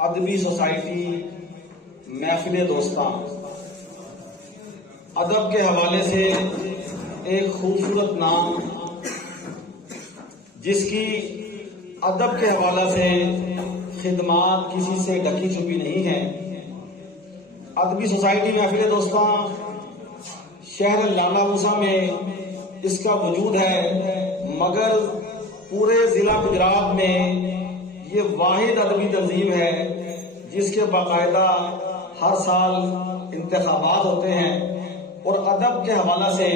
ادبی سوسائٹی محفل دوستاں ادب کے حوالے سے ایک خوبصورت نام، جس کی ادب کے حوالے سے خدمات کسی سے ڈکی چھپی نہیں ہے۔ ادبی سوسائٹی محفل دوستاں شہر لالا موسیٰ میں اس کا وجود ہے، مگر پورے ضلع گجرات میں یہ واحد ادبی تنظیم ہے جس کے باقاعدہ ہر سال انتخابات ہوتے ہیں اور ادب کے حوالے سے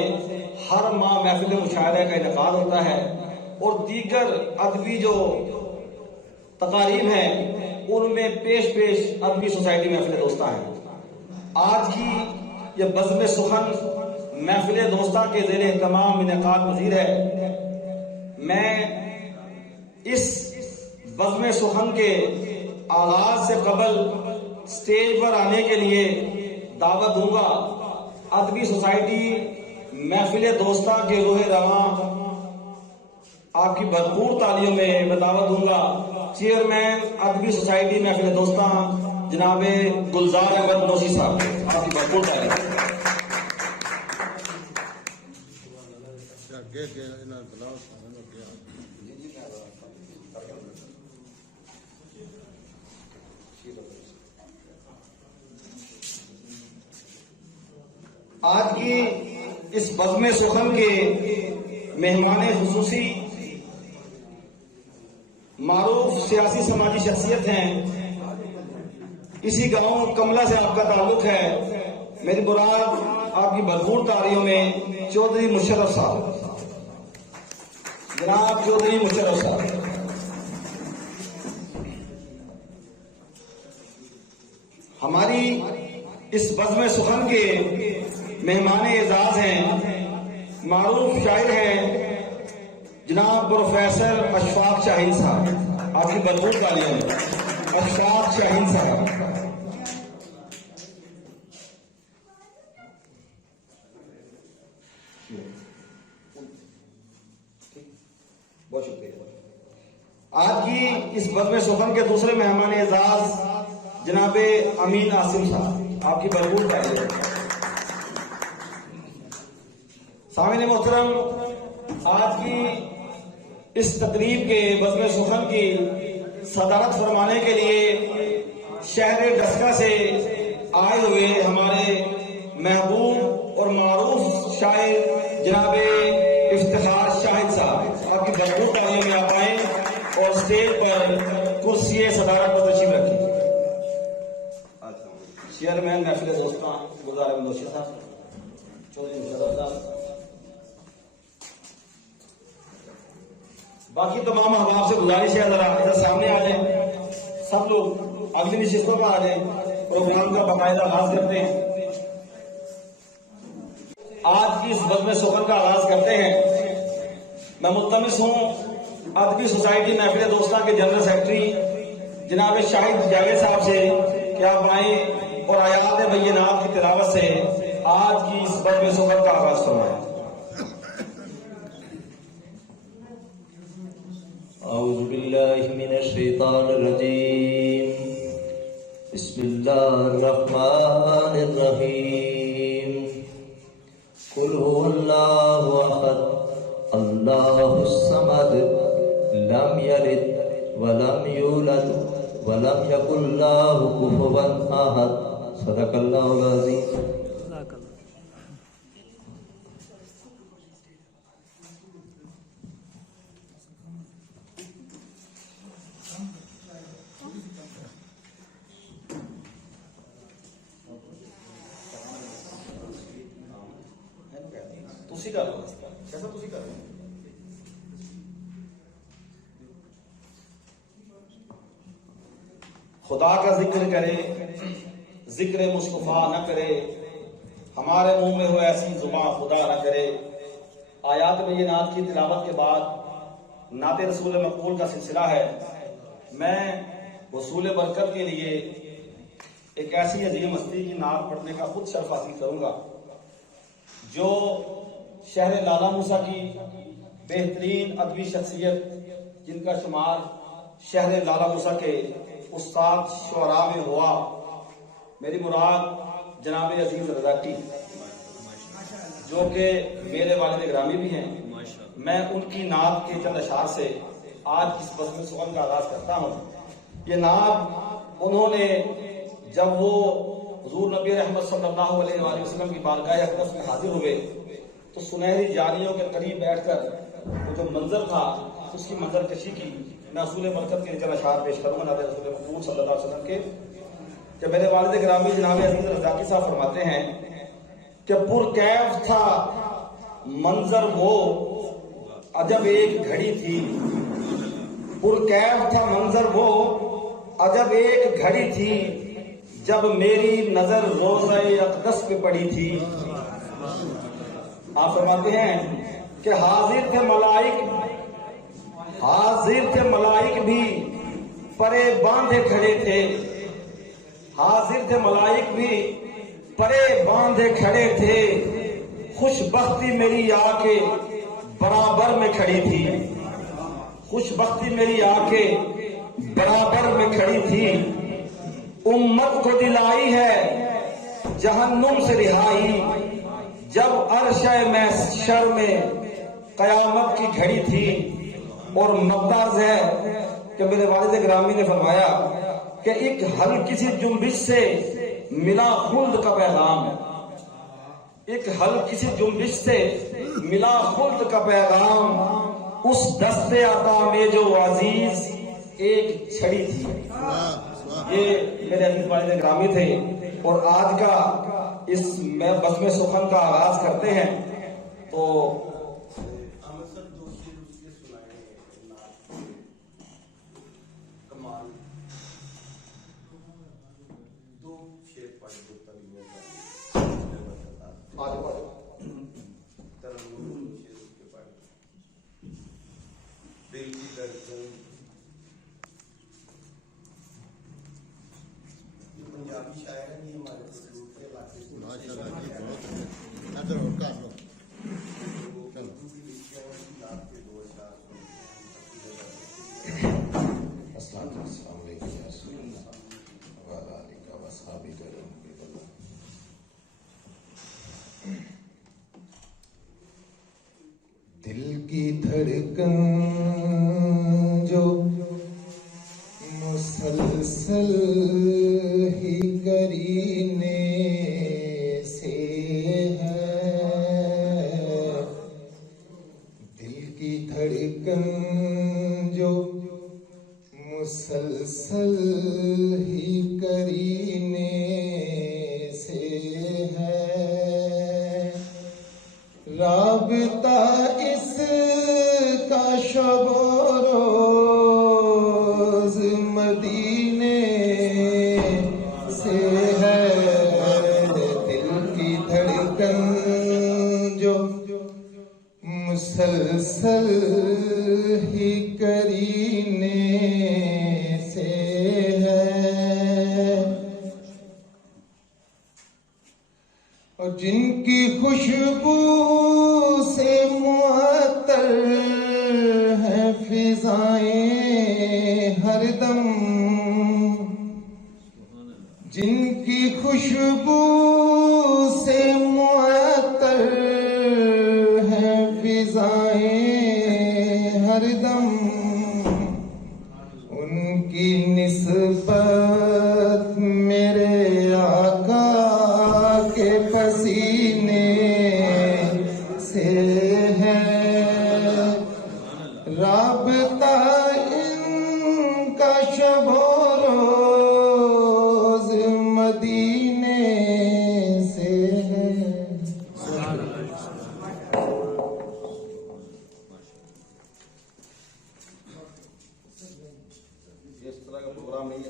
ہر ماہ محفل مشاعرہ کا انعقاد ہوتا ہے اور دیگر ادبی جو تقاریب ہیں ان میں پیش ادبی سوسائٹی محفل دوستاں ہیں۔ آج کی یہ بزم سخن محفل دوستاں کے زیر اہتمام انعقاد پذیر ہے۔ میں اس بزم سخن کے آغاز سے قبل سٹیج پر آنے کے لیے دعوت دوں گا ادبی سوسائٹی محفل دوستاں کے روح رواں آپ کی بھرپور تعلیوں میں دعوت دوں گا چیئرمین ادبی سوسائٹی محفل دوستاں جناب گلزار احمد نوشی صاحب، آپ کی بھرپور تعلیم۔ آج کی اس بزم سخن کے مہمان خصوصی معروف سیاسی سماجی شخصیت ہیں۔ اسی گاؤں کملا سے آپ کا تعلق ہے۔ میری مراد آپ کی بھرپور تاریوں میں چودھری مشرف صاحب، جناب چودھری مشرف صاحب۔ ہماری اس بزم سخن کے مہمان اعزاز ہیں، معروف شاعر ہیں جناب پروفیسر اشفاق شاہین صاحب، آپ کی بھرپور تعلیوں میں اشفاق شاہین صاحب۔ بہت شکریہ۔ آج کی اس بزم سخن کے دوسرے مہمان اعزاز جناب امین عاصم صاحب، آپ کی بھرپور تعلیم۔ سامعین محترم، آج کی اس تقریب کے بزم سخن کی صدارت فرمانے کے لیے شہر ڈسکہ سے آئے ہوئے ہمارے محبوب اور معروف شاعر جناب افتخار شاہد صاحب، آپ کی بھرپور تعلیم میں آپ آئیں اور اسٹیج پر کرسی صدارت پر تشریف رکھیں۔ چیئرمین محفل دوستاں گلزار احمد نوشی صاحب، چودھری مشرف صاحب، باقی تمام احباب سے گزارش ہے ذرا ادھر سامنے آ جائیں، سب لوگ اگلی نشستوں پر آ جائیں، پروگرام کا باقاعدہ آغاز کرتے ہیں۔ آج کی اس بزم سخن کا آغاز کرتے ہیں۔ میں ملتمس ہوں ادبی سوسائٹی محفل دوستاں کے جنرل سیکرٹری جناب شاہد جاوید صاحب سے کہ آپ آئیں اور آیات بینات کی تلاوت سے آج کی اس بزم سخن کا آغاز فرمائیں۔ اعوذ باللہ من الشیطان الرجیم، بسم اللہ الرحمن الرحیم، قل هو اللہ احد اللہ الصمد لم یلد ولم یولد ولم یکن لہ کفوا احد، صدق اللہ العظیم۔ تسی کر لو، کیسا تسی کر لو۔ خدا کا ذکر کرے، ذکر مصطفیٰ نہ کرے، ہمارے منہ میں ہو ایسی زبان خدا نہ کرے۔ آیات بینات کی تلاوت کے بعد نعت رسول مقبول کا سلسلہ ہے۔ میں وصول برکت کے لیے ایک ایسی عظیم ہستی کی نعت پڑھنے کا خود شرف حاصل کروں گا جو شہر لالا موسیٰ کی بہترین ادبی شخصیت جن کا شمار شہر لالا موسیٰ کے استاد شعراء میں ہوا، میری مراد جناب عزیز رضاکی جو کہ میرے والد گرامی بھی ہیں، میں ان کی نعت کے چند اشعار سے آج اس بزم سخن کا آغاز کرتا ہوں۔ یہ نعت انہوں نے جب وہ حضور نبی رحمت صلی اللہ علیہ وآلہ وسلم کی بارگاہ اقدس میں حاضر ہوئے تو سنہری جالیوں کے قریب بیٹھ کر وہ جو منظر تھا اس کی منظر کشی کی۔ میں اصول برکت کے چند اشعار پیش کروں گا نعت رسول مقبول صلی اللہ علیہ وسلم کے، کہ میرے والد گرامی جناب عزیز رضاکی صاحب فرماتے ہیں کہ پرکیف تھا منظر وہ عجب ایک گھڑی تھی، پرکیف تھا منظر وہ عجب ایک گھڑی تھی، جب میری نظر روضہ اقدس پہ پڑی تھی۔ آپ فرماتے ہیں کہ حاضر تھے ملائک بھی پرے باندھے کھڑے تھے، حاضر تھے ملائک بھی پرے باندھے کھڑے تھے، خوش بختی میری آ کے برابر میں کھڑی تھی، خوش بختی میری آ کے برابر میں کھڑی تھی۔ امت کو دلائی ہے جہنم سے رہائی، جب عرش محشر میں قیامت کی گھڑی تھی۔ اور مقدار ہے کہ میرے والد گرامی نے فرمایا کہ ایک ہلکی سی جنبش سے ملا خلد کا پیغام، ایک ہلکی سی جنبش سے ملا خلد کا پیغام، اس دستے عطا میں جو عزیز ایک چھڑی تھی۔ یہ میرے عزیز والد گرامی تھے، اور آج کا اس میں بزم سخن کا آغاز کرتے ہیں تو دل کی دھڑکن پنجابی شاعر ہیں، یہ ہمارے کے علاقے سے دل کی دھڑکن جو مسلسل ہی کرینے سے ہے، دل کی دھڑکن جو مسلسل ہی کرینے سے ہے، رابطہ اس کا شب و روز مدینے سے ہے، دل کی دھڑکن جو مسلسل ہی کرینے سے ہے، اور جن کی خوشبو سے معطر ہیں فضائیں ہر دم، جن کی خوشبو سے معطر ہیں فضائیں ہر دم، ان کی نسبت میرے آقا کے پسینے سے ہے، رابطہ ان کا شب و روز مدینے سے ہے۔ اس طرح کا پروگرام نہیں ہے۔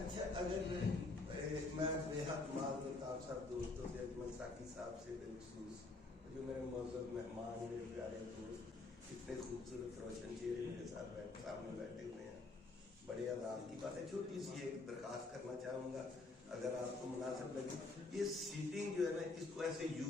اچھا، اگر میں بےحد معذرت آپ سب دوستوں سے، اجمل ساقی صاحب سے بالخصوص، جو میرے معزز مہمان، میرے پیارے دوست، اتنے خوبصورت روشن چہرے میرے ساتھ سامنے بیٹھے ہوئے ہیں، بڑے آداب کی بات ہے۔ چھوٹی سی ایک درخواست کرنا چاہوں گا، اگر آپ کو مناسب لگے، یہ سیٹنگ جو ہے نا، اس کو ایسے یوں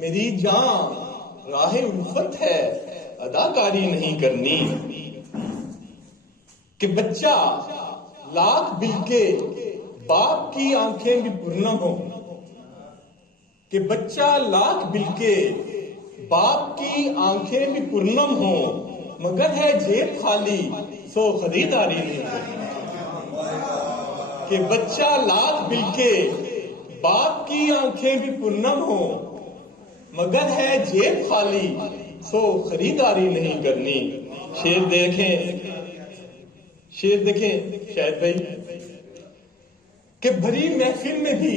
میری جان راہ الفت ہے اداکاری نہیں کرنی. کہ بچہ لاکھ بل کے باپ کی آنکھیں بھی پرنم ہو. کہ بچہ لاکھ بل کے باپ کی آنکھیں بھی پرنم ہو مگر ہے جیب خالی سو خریداری نہیں کرنی. کہ بچہ لاکھ بل کے باپ کی آنکھیں بھی پرنم ہو مگر ہے جیب خالی سو خریداری نہیں کرنی. شعر دیکھیں شاید بھائی کہ بھری محفل میں بھی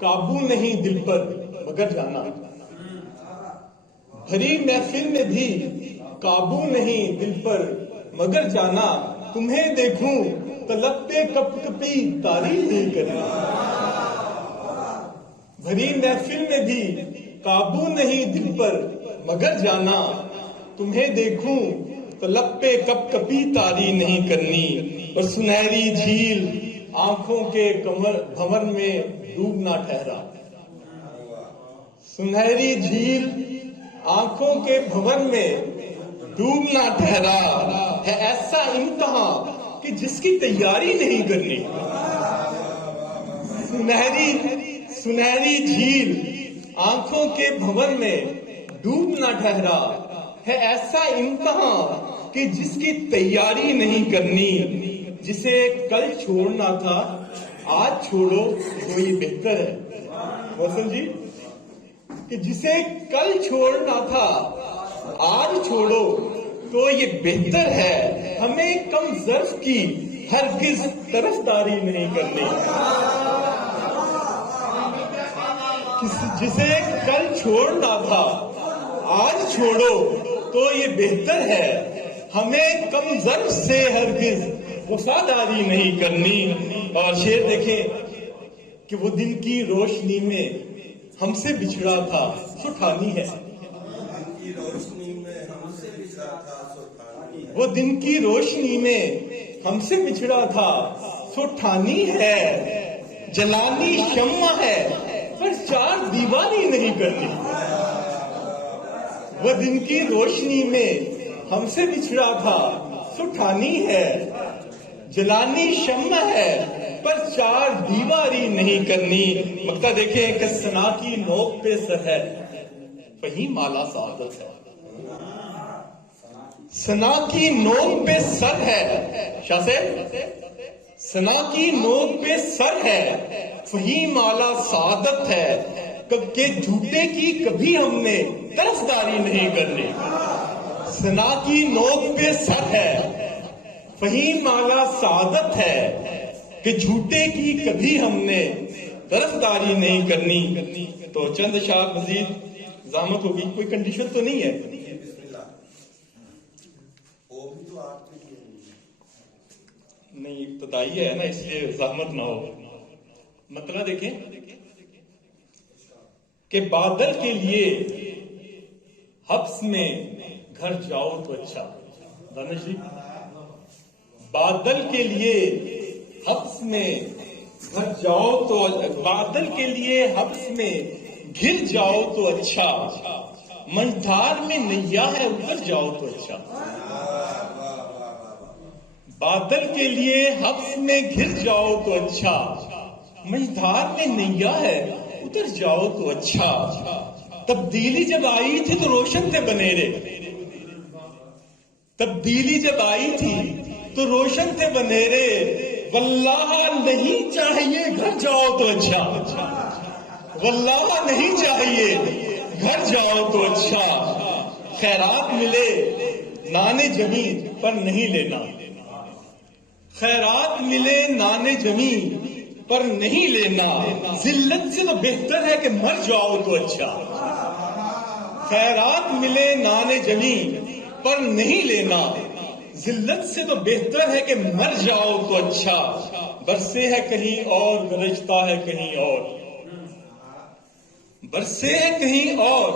قابو نہیں دل پر مگر جانا. بھری محفل میں بھی قابو نہیں دل پر مگر جانا. تمہیں دیکھوں تو لب پہ کپ کپی تعریف نہیں کرنا. بھری محفل میں بھی قابو نہیں دل پر مگر جانا. تمہیں دیکھوں تو لب پہ کپ کپی تاری نہیں کرنی. اور سنہری جھیل آنکھوں کے بھنور میں ڈوبنا ٹھہرا. سنہری جھیل آنکھوں کے بھنور میں ڈوبنا ٹھہرا ہے ایسا امتحان کہ جس کی تیاری نہیں کرنی. سنہری جھیل آنکھوں کے بھنور میں ڈوبنا ٹھہرا ہے ایسا امتحان کہ جس کی تیاری نہیں کرنی. جسے کل چھوڑنا تھا آج چھوڑو تو یہ بہتر ہے. محسن جی کہ جسے کل چھوڑنا تھا آج چھوڑو تو یہ بہتر ہے. ہمیں کم ظرف کی ہرگز طرفداری نہیں کرنی. جسے کل چھوڑنا تھا آج چھوڑو تو یہ بہتر ہے. ہمیں کم ظرف سے ہرگز وفاداری نہیں کرنی. اور شعر دیکھیں کہ وہ دن کی روشنی میں ہم سے بچھڑا تھا سو ٹھانی ہے. وہ دن کی روشنی میں ہم سے بچھڑا تھا سو ٹھانی ہے. جلانی شمع ہے پر چار دیوانی نہیں کرنی. وہ دن کی روشنی میں ہم سے بچھڑا تھا سو ٹھانی ہے. جلانی شمع ہے پر چار دیواری نہیں کرنی. مکہ دیکھیں کہ ثنا کی نوک پہ سر ہے وہیں مالا سعادت ہے. ثنا کی نوک پہ سر ہے شاہ صاحب ثنا کی نوک پہ سر ہے وہیں مالا سعادت ہے. کہ جھوٹے کی کبھی ہم نے طرفداری نہیں کرنی. ثنا کی نوک پہ سر ہے وہیں مالا سعادت ہے کہ جھوٹے کی کبھی ہم نے طرفداری نہیں کرنی. تو چند اشعار مزید زحمت ہوگی. کوئی کنڈیشن تو نہیں ہے؟ نہیں ابتدائی ہے نا اس لیے زحمت نہ ہو. مطلب دیکھیں کہ بادل کے لیے حبس میں گھر جاؤ تو اچھا. دانش جی بادل کے لیے حبس میں گھر جاؤ تو بادل کے لیے حبس میں گر جاؤ تو اچھا. منجھار میں نیا ہے اتر جاؤ تو اچھا. بادل کے لیے حبس میں گر جاؤ تو اچھا. منجھار میں نیا ہے اتر جاؤ تو اچھا. تبدیلی جب آئی تھی تو روشن تھے بنیرے. تبدیلی جب آئی تھی تو روشن تھے بنیرے. واللہ نہیں چاہیے گھر جاؤ تو اچھا. واللہ نہیں چاہیے گھر جاؤ تو اچھا. خیرات ملے نانے زمین پر نہیں لینا. خیرات ملے نانے زمین پر نہیں لینا. ذلت سے تو بہتر ہے کہ مر جاؤ تو اچھا. خیرات ملے نانے زمین پر نہیں لینا. ذلت سے تو بہتر ہے کہ مر جاؤ تو اچھا. برسے ہے کہیں اور گرجتا ہے کہیں اور. برسے ہے کہیں اور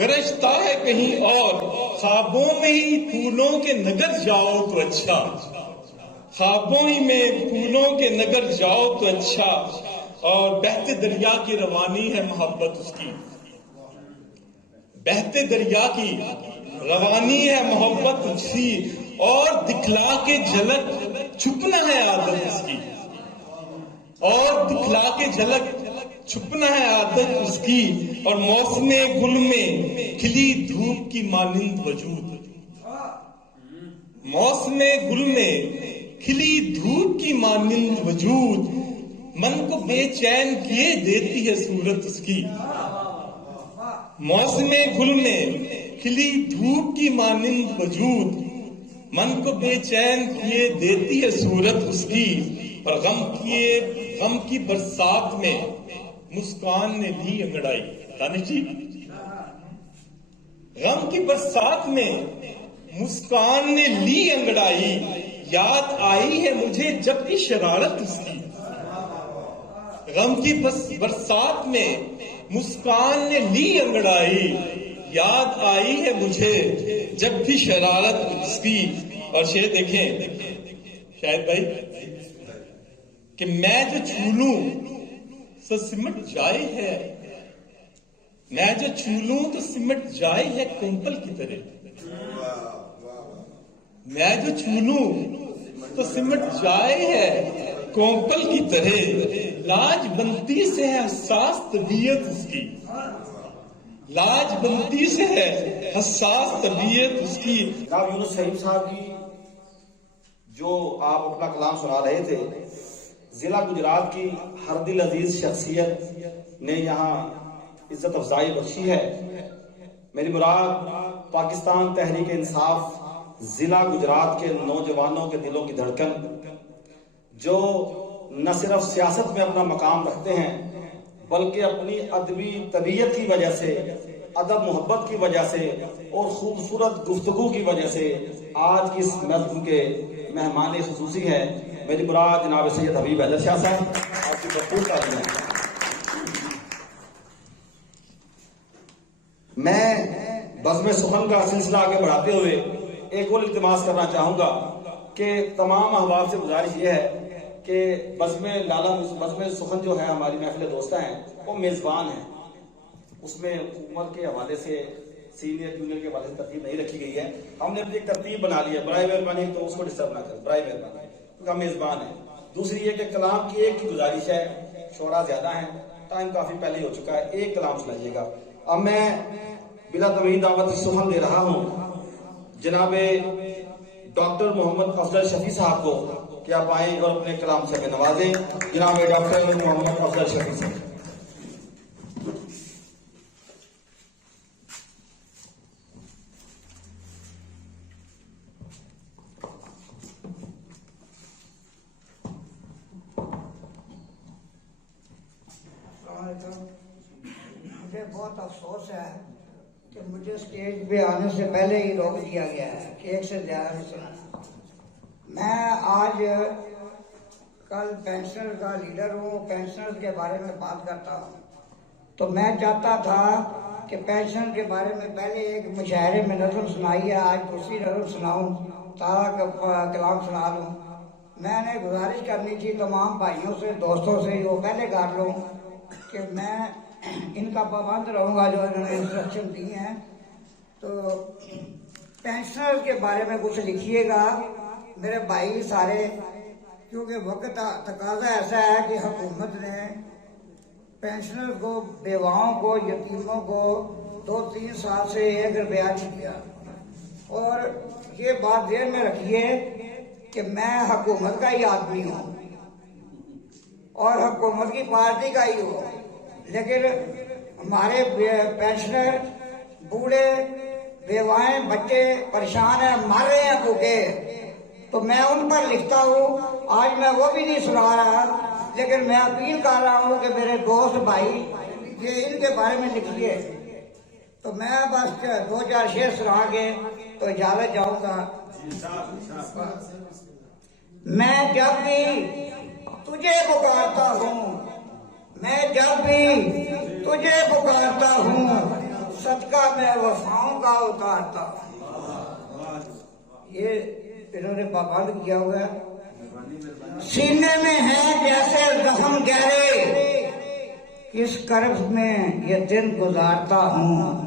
گرجتا ہے کہیں اور. خوابوں میں ہی پھولوں کے نگر جاؤ تو اچھا. خوابوں ہی میں پھولوں کے نگر جاؤ تو اچھا. اور بہتے دریا کی روانی ہے محبت اس کی. بہتے دریا کی روانی ہے محبت تجھ سی، اور دکھلا کے جھلک چھپنا ہے عادت اس کی، اور دکھلا کے جھلک چھپنا ہے عادت اس کی، اور موسم گل میں کھلی دھوپ کی مانند وجود، موسم گل میں کھلی دھوپ کی مانند وجود، من کو بے چین کیے دیتی ہے صورت اس کی، موسم گل میں کھلی دھوپ کی مانند وجود، من کو بے چین کیے دیتی ہے صورت اس کی، اور غم کی برسات میں مسکان نے لی انگڑائی. دانش جی، غم کی برسات میں مسکان نے لی انگڑائی، یاد آئی ہے مجھے جب بھی شرارت اس کی، غم کی برسات میں مسکان نے لی انگڑائی، یاد آئی ہے مجھے جب بھی شرارت اس کی. اور شعر دیکھیں شاہد بھائی کہ میں جو چھو لوں تو سمٹ جائے ہے، میں جو چھو لوں تو سمٹ جائے ہے کمپل کی طرح، میں جو چھو لوں تو سمٹ جائے ہے کومپل کی طرح، لاج بنتی سے ہے حساس طبیعت اس کی، لاج بنتی سے ہے حساس طبیعت اس کی. جناب یونس شہید صاحب کی جو آپ اپنا کلام سنا رہے تھے، ضلع گجرات کی ہر دل عزیز شخصیت نے یہاں عزت افزائی بخشی ہے. میری مراد پاکستان تحریک انصاف ضلع گجرات کے نوجوانوں کے دلوں کی دھڑکن، جو نہ صرف سیاست میں اپنا مقام رکھتے ہیں بلکہ اپنی ادبی طبیعت کی وجہ سے، ادب محبت کی وجہ سے اور خوبصورت گفتگو کی وجہ سے آج کی اس نظم کے مہمان خصوصی ہے. میری مراد جناب سید حبیب حیدر شاہ صاحب، آپ کی بھرپور تعریف ہے. میں بزم سخن کا سلسلہ آگے بڑھاتے ہوئے ایک اور التماس کرنا چاہوں گا کہ تمام احباب سے گزارش یہ ہے کہ بزم سخن جو ہے ہماری محفل دوستہ ہیں وہ میزبان ہیں، اس میں عمر کے حوالے سے سینئر جونیئر کے حوالے سے ترتیب نہیں رکھی گئی ہے. ہم نے ایک ترتیب بنا لی ہے، برائے مہربانی تو اس کو ڈسٹرب نہ کریں، برائے مہربانی، کیونکہ ہم میزبان ہیں. دوسری یہ کہ کلام کی ایک ہی گزارش ہے، شعراء زیادہ ہیں، ٹائم کافی پہلے ہو چکا ہے، ایک کلام سنائیے گا. اب میں بلا تمہید دعوت سخن دے رہا ہوں جناب ڈاکٹر محمد افضل شفیع صاحب کو کہ آپ آئیں اور اپنے کلام سے ہمیں نوازیں. جناب ڈاکٹر محمد افضل شفیع صاحب. مجھے بہت افسوس ہے کہ مجھے اسٹیج پہ آنے سے پہلے ہی روک دیا گیا ہے کہ ایک سے زیادہ سے. میں آج کل پینشنر کا لیڈر ہوں، پینشنر کے بارے میں بات کرتا ہوں، تو میں چاہتا تھا کہ پینشن کے بارے میں پہلے ایک مشاعرے میں نظم سنائی ہے، آج دوسری نظم سناؤں تاکہ کلام سنا لوں. میں نے گزارش کرنی تھی تمام بھائیوں سے، دوستوں سے، جو پہلے کر لوں کہ میں ان کا پابند رہوں گا جو انہوں نے انسٹرکشن دی ہیں. تو پینشنر کے بارے میں کچھ لکھیے گا میرے بھائی سارے، کیونکہ وقت تقاضا ایسا ہے کہ حکومت نے پینشنر کو، بیواؤں کو، یتیموں کو 2-3 سال سے 1 روپیہ نہیں دیا. اور یہ بات ذہن میں رکھیے کہ میں حکومت کا ہی آدمی ہوں اور حکومت کی پارٹی کا ہی ہوں، لیکن ہمارے پینشنر، بوڑھے، بیوائیں، بچے پریشان ہیں، مر رہے ہیں بھوکے، تو میں ان پر لکھتا ہوں. آج میں وہ بھی نہیں سنا رہا، لیکن میں اپیل کر رہا ہوں کہ میرے دوست بھائی یہ ان کے بارے میں لکھیے. تو میں بس 2-4 شعر سنا کے تو اجازت جاؤں گا. میں جب بھی تجھے پکارتا ہوں، میں جب بھی تجھے پکارتا ہوں، صدقہ میں وفاؤں کا اتارتا ہوں. یہ انہوں نے پابند کیا ہوا ہے. سینے میں ہے جیسے زخم گہرے، کس کرب میں یہ دن گزارتا ہوں.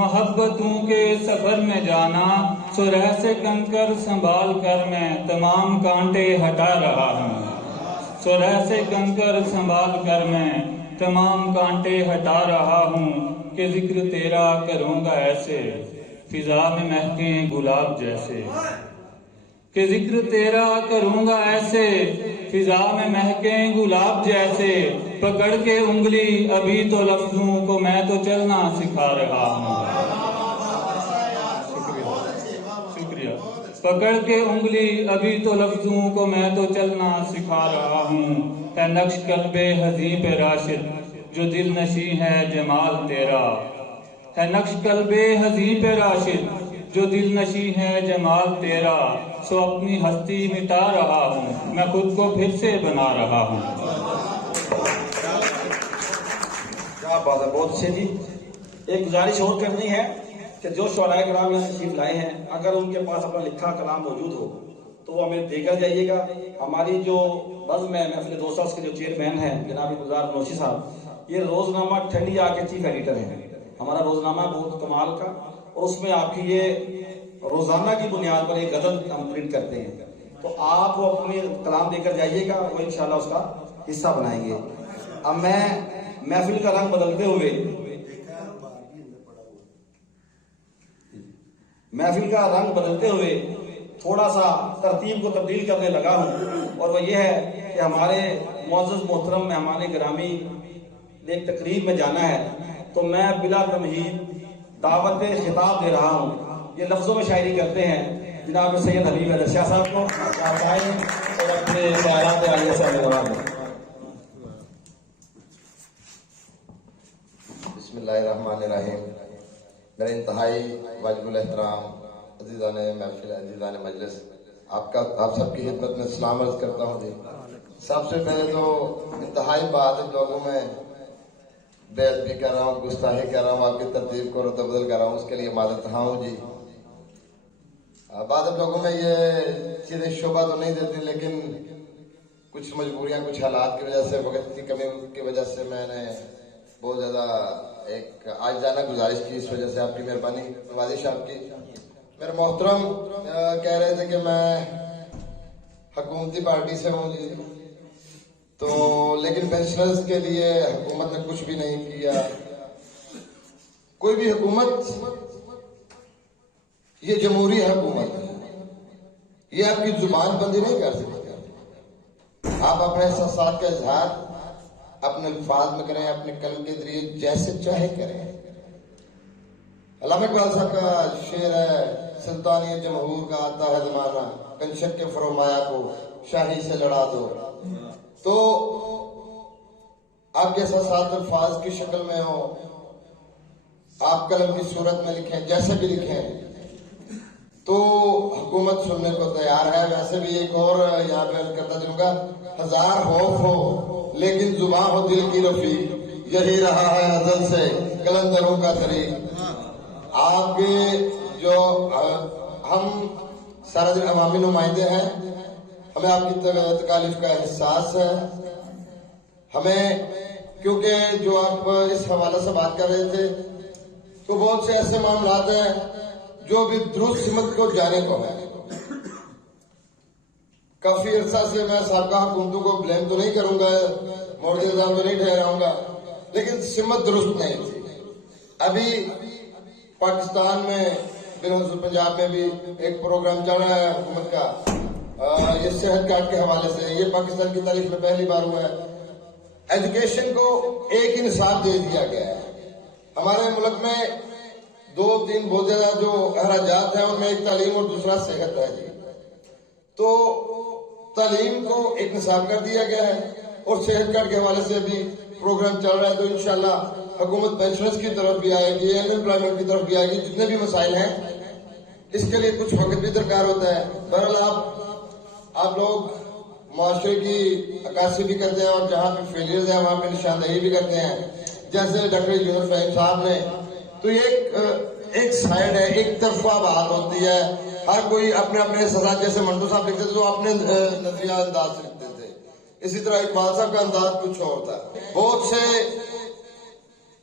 محبتوں کے سفر میں جانا، سرح سے کنکر سنبھال کر میں تمام کانٹے ہٹا رہا ہوں، سرح سے کنکر سنبھال کر میں تمام کانٹے ہٹا رہا ہوں، کہ ذکر تیرا کروں گا ایسے فضا میں مہکیں گلاب جیسے، کہ ذکر تیرا کروں گا ایسے فضا میں مہکیں گلاب جیسے، پکڑ کے انگلی ابھی تو لفظوں کو میں تو چلنا سکھا رہا ہوں، شکریہ، پکڑ کے انگلی ابھی تو لفظوں کو میں تو چلنا سکھا رہا ہوں، ہے نقش قلب حزیں پہ راشد جو دل نشیں ہے جمال تیرا، ہے نقش قلب حزیں پہ راشد جو دل نشیں ہے جمال تیرا، سو اپنی ہستی مٹا رہا ہوں، میں خود کو پھر سے بنا رہا ہوں۔ کیا بات ہے، بہت اچھے جی۔ ایک گزارش اور کرنی ہے کہ جو شعراء کرام یہاں تشریف لائے ہیں، اگر ان کے پاس اپنا لکھا کلام موجود ہو تو وہ ہمیں دے کر جائیے گا۔ ہماری جو بزم ہے محفل دوست کے جو چیئرمین ہیں جناب گلزار بلوچی صاحب، یہ روزنامہ ٹھنڈی آ کے چیف ایڈیٹر ہیں۔ ہمارا روزنامہ بہت کمال کا، اور اس میں آپ کی یہ روزانہ کی بنیاد پر ایک غزل ہم پرنٹ کرتے ہیں، تو آپ وہ اپنے کلام دے کر جائیے گا، وہ انشاءاللہ اس کا حصہ بنائیں گے۔ اب میں محفل کا رنگ بدلتے ہوئے تھوڑا سا ترتیب کو تبدیل کرنے لگا ہوں، اور وہ یہ ہے کہ ہمارے معزز محترم مہمان گرامی نے ایک تقریب میں جانا ہے، تو میں بلا تمہید دعوت خطاب دے رہا ہوں۔ یہ لفظوں میں شاعری کرتے ہیں جناب سید حبیب احمد شاہ صاحب کو، آپ آئیں اور اپنے شاعرات عالیہ سے نواز دیں۔ بسم اللہ الرحمن الرحیم۔ میرے انتہائی واجب الاحترام عزیزان محفل، عزیزان مجلس، آپ سب کی خدمت میں سلام عرض کرتا ہوں جی۔ سب سے پہلے تو انتہائی بہادر لوگوں میں بے ادبی کر رہا ہوں، گستاخی کر رہا ہوں، آپ کی ترتیب کو رد و بدل کر رہا ہوں، اس کے لیے معذرت خواہ ہوں جی۔ بہادر لوگوں میں یہ چیزیں شعبہ تو نہیں دیتی، لیکن کچھ مجبوریاں، کچھ حالات کی وجہ سے، وقت کی کمی کی وجہ سے میں نے بہت زیادہ ایک آج جانا گزارش کی، اس وجہ سے آپ کی مہربانی، نوازش آپ کی۔ میرے محترم کہہ رہے تھے کہ میں حکومتی پارٹی سے ہوں جی، تو لیکن پینشنرز کے لیے حکومت نے کچھ بھی نہیں کیا۔ کوئی بھی حکومت، یہ جمہوری حکومت ہے، یہ آپ کی زبان بندی نہیں کر سکتے۔ آپ اپنے احساسات کا اظہار اپنے الفاظ میں کریں، اپنے قلم کے ذریعے جیسے چاہے کریں۔ علامہ اقبال صاحب کا شعر ہے، سلطانی جمہور کا آتا ہے زمانہ، کنشک کے فرمایا کو شاہی سے لڑا دو۔ تو آپ کے احساسات الفاظ کی شکل میں ہو، آپ قلم کی صورت میں لکھیں، جیسے بھی لکھیں، تو حکومت سننے کو تیار ہے۔ ویسے بھی ایک اور یہاں پہ کرتا چلوں گا، ہزار خوف ہو لیکن زباں ہو دل کی رفیق، یہی رہا ہے ازل سے قلندروں کا طریق۔ آپ کے جو ہم سارا دن عوامی نمائندے ہیں، ہمیں آپ کی تکالیف کا احساس ہے۔ ہمیں کیونکہ جو آپ اس حوالے سے بات کر رہے تھے، تو بہت سے ایسے معاملات ہیں جو بھی درست سمت کو جانے کو ہے۔ کافی عرصہ سے میں سابقہ حکومتوں کو بلیم تو نہیں کروں گا، مودی نظام تو نہیں ٹھہراؤں گا، لیکن سمت درست نہیں تھی۔ ابھی پاکستان میں بالخصوص پنجاب میں بھی ایک پروگرام چل رہا ہے حکومت کا، یہ صحت کارڈ کے حوالے سے، یہ پاکستان کی تاریخ میں پہلی بار ہوا ہے۔ ایجوکیشن کو ایک ہی نصاب دے دیا گیا ہے۔ ہمارے ملک میں دو تین بہت زیادہ جو اخراجات ہیں، ان میں ایک تعلیم اور دوسرا صحت ہے جی۔ تو تعلیم کو ایک نصاب کر دیا گیا ہے، اور صحت کارڈ کے حوالے سے بھی پروگرام چل رہا ہے، تو انشاءاللہ حکومت پینشنرز کی طرف بھی آئے گی، ان امپلائمنٹ کی طرف بھی آئے گی۔ جتنے بھی مسائل ہیں اس کے لیے کچھ وقت بھی درکار ہوتا ہے۔ بہرحال آپ لوگ معاشرے کی عکاسی بھی کرتے ہیں، اور جہاں پہ فیلئرز ہیں وہاں پہ نشاندہی بھی کرتے ہیں، جیسے ڈاکٹر یونس فہیم صاحب نے۔ تو یہ ایک سائڈ ہے، ایک طرفہ بات ہوتی ہے، ہر کوئی اپنے اپنے احساسات، جیسے منٹو صاحب لکھتے تھے تو اپنے نظریہ انداز سے لکھتے تھے، اسی طرح اقبال صاحب کا انداز کچھ اور تھا۔ بہت سے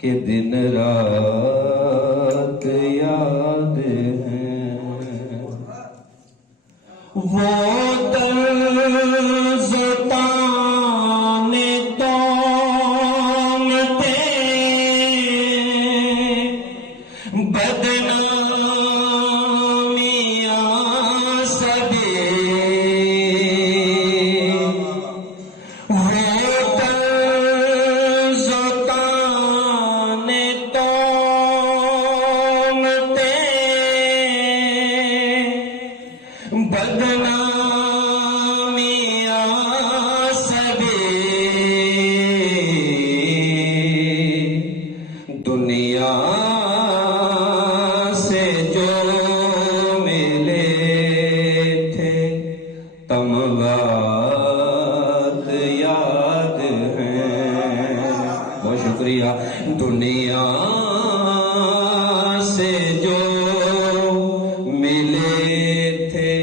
کہ دن رات یاد ہیں وہ طرز تان تومتے بدنامیاں سبھی دنیا سے جو ملے تھے تمغات یاد ہیں. بہت شکریہ. دنیا سے جو ملے تھے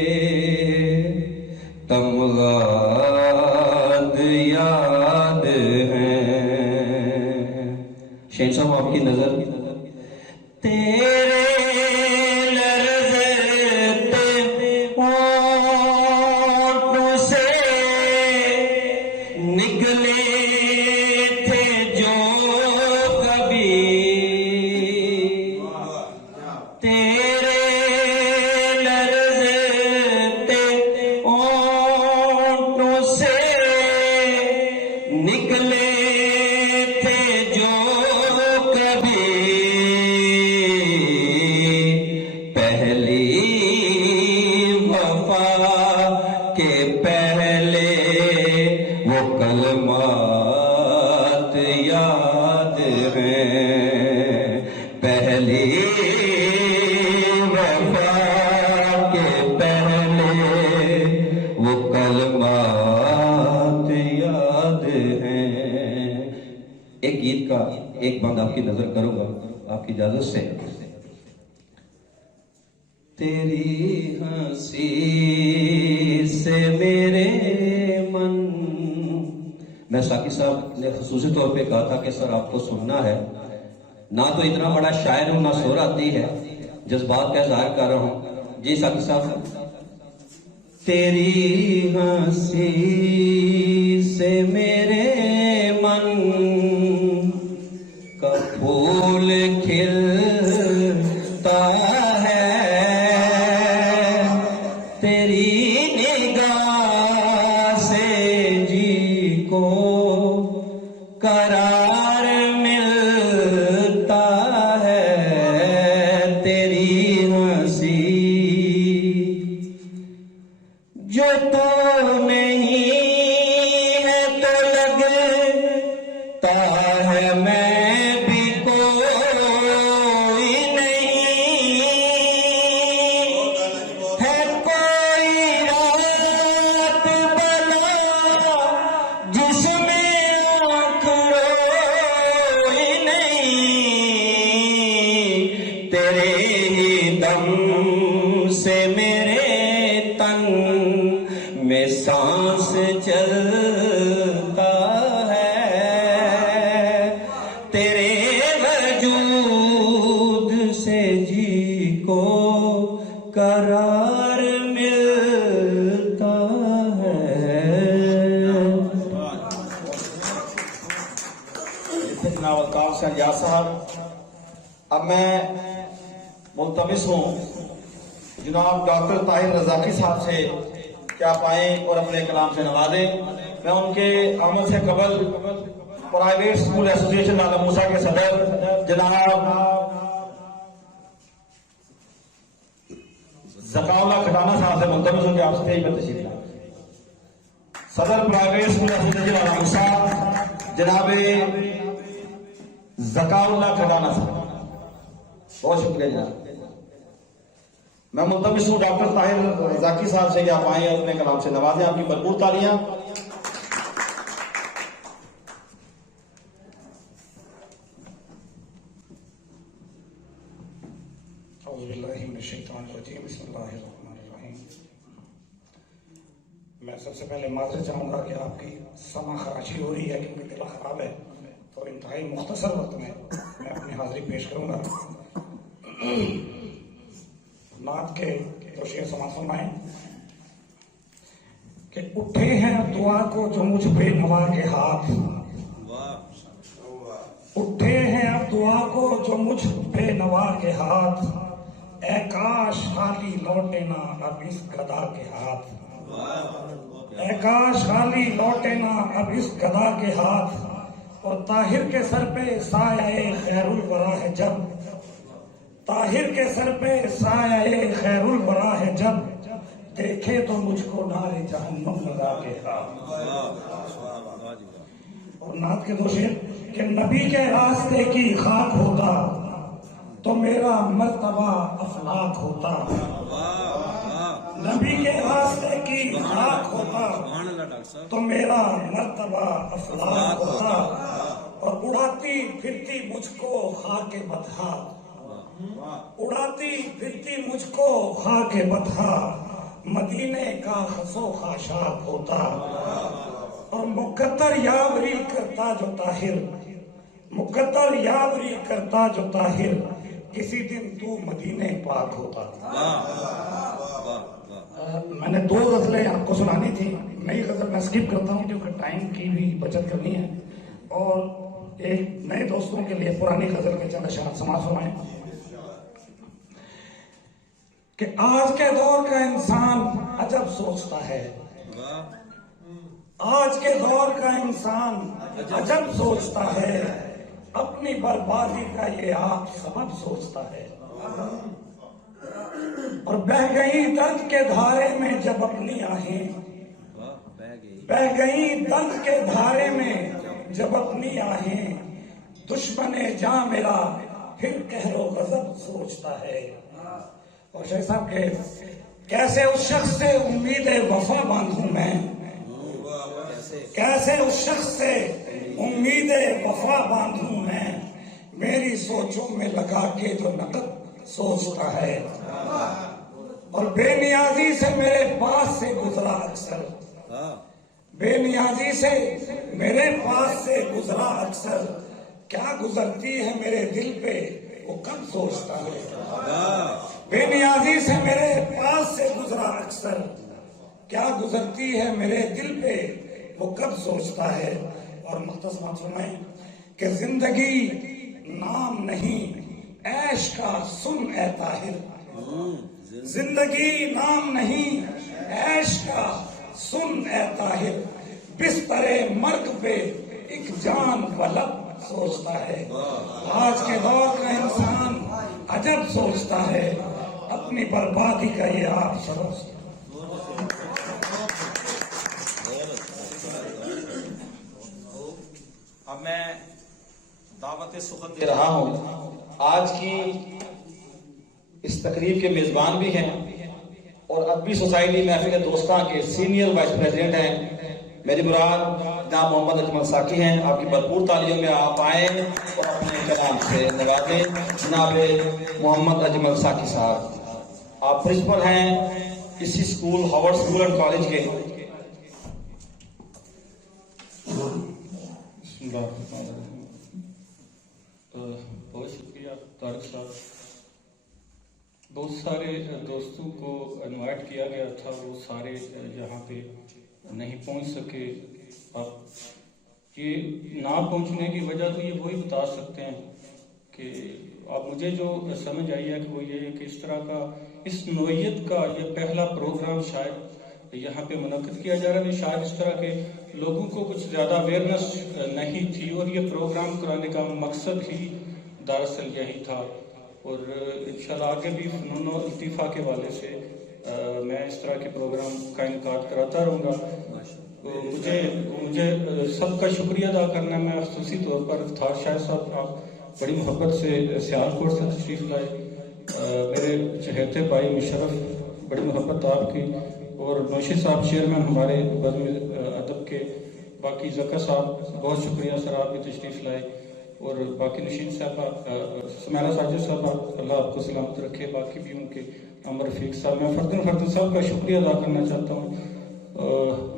تمغات یاد ہیں. شہین صاحب آپ کی نظر تیرے لرزتے ہونٹوں سے نکلے تھے جو کبھی تیرے لرزتے ہونٹوں سے نکلے تھے جو کبھی پہلی وفا کے پہلے وہ کلمات یاد ہیں. پہلی وفا کے پہلے وہ کلمات یاد ہیں. ایک گیت کا ایک بند آپ کی نظر کروں گا آپ کی اجازت سے. تیری ہنسی سے میرے من. میں ساقی صاحب نے خصوصی طور پہ کہا تھا کہ سر آپ کو سننا ہے. نہ تو اتنا بڑا شاعر ہوں نہ سور آتی ہے, جذبات کا اظہار کر رہا ہوں. جی ساقی صاحب. تیری ہنسی سے میرے من کا پھول کھلتا ہے, تیری نگاہ سے جی کو قرار ملتا ہے. تیری ہنسی جو تو نہیں ہے تو لگتا ہے میں بھی کوئی نہیں ہے. کوئی رات بنا جس میں آنکھ روئی نہیں. تیرے ہی دم سے میرے تن میں سانس چلتا ہے. تیرے وجود سے جی کو قرار ملتا ہے. جناب الطاف سے انجاز صاحب. اب میں ملتمس ہوں جناب ڈاکٹر طاہر رزاقی صاحب سے کہ آپ آئیں اور اپنے کلام سے نوازیں. میں ان کے عمل سے قبل پرائیویٹ اسکول ایسوسیشن عالم موسیٰ کے صدر جناب ذکاء اللہ کھٹانہ صاحب سے ملتمس ہوں کہ آپ اسٹیج پر تشریف لائیں. صدر پرائیویٹ اسکول ایسوسیشن عالم موسیٰ جناب ذکاء اللہ کھٹانہ صاحب. بہت شکریہ جناب. میں ملتمس ہوں ڈاکٹر طاہر رزاقی صاحب سے کہ آپ آئیں اپنے کلام سے نوازیں. آپ کی بھرپور تالیاں. اعوذ باللہ من الشیطان الرجیم. بسم اللہ الرحمن الرحیم. میں سب سے پہلے معذرت چاہوں گا کہ آپ کی سمع خراشی ہو رہی ہے کیونکہ گلا خراب ہے, تو انتہائی مختصر وقت میں میں اپنی حاضری پیش کروں گا. نعت کے دو شعر سماعت فرمائیں کہ اٹھے ہیں دعا کو جو مجھ بے نوا کے ہاتھ، اٹھے ہیں اب دعا کو جو مجھ بے نوا کے ہاتھ، اے کاش خالی لوٹے نہ اب اس گدا کے ہاتھ، اے کاش خالی لوٹے نہ اب اس گدا کے ہاتھ، اور طاہر کے سر پہ سایہ خیر الورا ہے جب، طاہر کے سر پہ سایہ خیر الورا ہے جب، دیکھے تو مجھ کو نار جہنم لگا کے ہاتھ. اور نعت کے دو شعر کہ نبی کے راستے کی خاک ہوتا تو میرا مرتبہ افلاک ہوتا، نبی کے راستے کی خاک ہوتا تو میرا مرتبہ افلاک ہوتا، اور اڑاتی پھرتی مجھ کو خاک بطحا، اڑاتی پھرتی مجھ کو خاک بطحا، مدینے کا خسو خاشاک ہوتا، اور مقدر یاوری کرتا جو طاہر، مقدر یاوری کرتا جو طاہر، کسی دن تو مدینے پاک ہوتا. میں نے 2 غزلیں آپ کو سنانی تھی، نئی غزل میں سکپ کرتا ہوں کیونکہ ٹائم کی بھی بچت کرنی ہے، اور ایک نئے دوستوں کے لیے پرانی غزل کے چند اشعار سماعت فرمائیں کہ آج کے دور کا انسان عجب سوچتا ہے، آج کے دور کا انسان عجب سوچتا ہے، اپنی بربادی کا یہ آپ سبب سوچتا ہے، اور بہہ گئی درد کے دھارے میں جب اپنی آہیں، بہہ گئی درد کے دھارے میں جب اپنی آہیں، دشمن جاں میرا پھر قہر و غضب سوچتا ہے. اور شیخ صاحب کے کیسے اس شخص سے امید وفا باندھوں میں، کیسے اس شخص سے امید وفا باندھوں میں، میری سوچوں میں لگا کے جو نقد سوچتا ہے، اور بے نیازی سے میرے پاس سے گزرا اکثر، بے نیازی سے میرے پاس سے گزرا اکثر، کیا گزرتی ہے میرے دل پہ وہ کب سوچتا ہے، بے نیازی سے میرے پاس سے گزرا اکثر، کیا گزرتی ہے میرے دل پہ وہ کب سوچتا ہے. اور مختصر فرمائیں کہ زندگی نام نہیں عیش کا سن اے طاہر، زندگی نام نہیں عیش کا سن اے طاہر، بستر مرگ پہ ایک جان طلب سوچتا ہے. آج کے دور کا انسان عجب سوچتا ہے، اپنی بربادی کا یہ آپ سمجھتے. اب میں دعوت سخن دے رہا ہوں. آج کی اس تقریب کے میزبان بھی ہیں اور ادبی سوسائٹی محفل دوستاں کے سینئر وائس پریزیڈنٹ ہیں. میری مراد جناب محمد اجمل ساکی ہیں. آپ کی بھرپور تعلیوں میں آپ آئیں اور اپنے کلام سے نوازیں. جناب محمد اجمل ساکی صاحب، آپ پرنسپل ہیں اسی school Howard school and college کے. بہت شکریہ طارق صاحب. بہت سارے دوستوں کو انوائٹ کیا گیا تھا، وہ سارے یہاں پہ نہیں پہنچ سکے. اب یہ نہ پہنچنے کی وجہ تو یہ وہی بتا سکتے ہیں کہ اب مجھے جو سمجھ آئی ہے کہ وہ یہ ہے کہ اس طرح کا اس نوعیت کا یہ پہلا پروگرام شاید یہاں پہ منعقد کیا جا رہا ہے. شاید اس طرح کے لوگوں کو کچھ زیادہ اویئرنیس نہیں تھی، اور یہ پروگرام کرانے کا مقصد ہی دراصل یہی تھا. اور انشاءاللہ آگے بھی فنون و لطیفہ کے والے سے میں اس طرح کے پروگرام کا انعقاد کراتا رہوں گا. مجھے سب کا شکریہ ادا کرنا ہے. میں خصوصی طور پر افتخار شاہ صاحب، آپ بڑی محبت سے سیالکوٹ سے تشریف لائے. میرے چہیتے بھائی مشرف، بڑی محبت آپ کی. اور نوشی صاحب چیئرمین ہمارے بزم ادب کے. باقی ذکر صاحب بہت شکریہ سر، آپ بھی تشریف لائے. اور باقی نشین صاحب، سمیرہ ساجد صاحب، اللہ آپ کو سلامت رکھے. باقی بھی ان کے عمر رفیق صاحب، میں فردن صاحب کا شکریہ ادا کرنا چاہتا ہوں.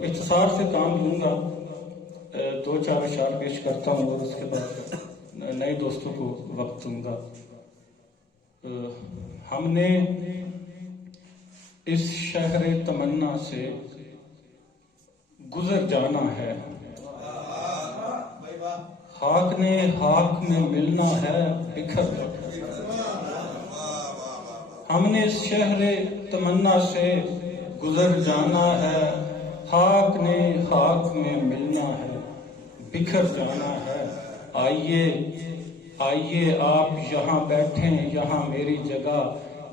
اختصار سے کام لوں گا، 2-4 اشعار پیش کرتا ہوں اور اس کے بعد نئے دوستوں کو وقت دوں گا. ہم نے اس شہر تمنا سے گزر جانا ہے، خاک نے خاک میں ملنا ہے بکھر. ہم نے اس شہر تمنا سے گزر جانا ہے، خاک نے خاک میں ملنا ہے بکھر جانا ہے. آئیے آئیے آپ یہاں بیٹھیں، یہاں میری جگہ،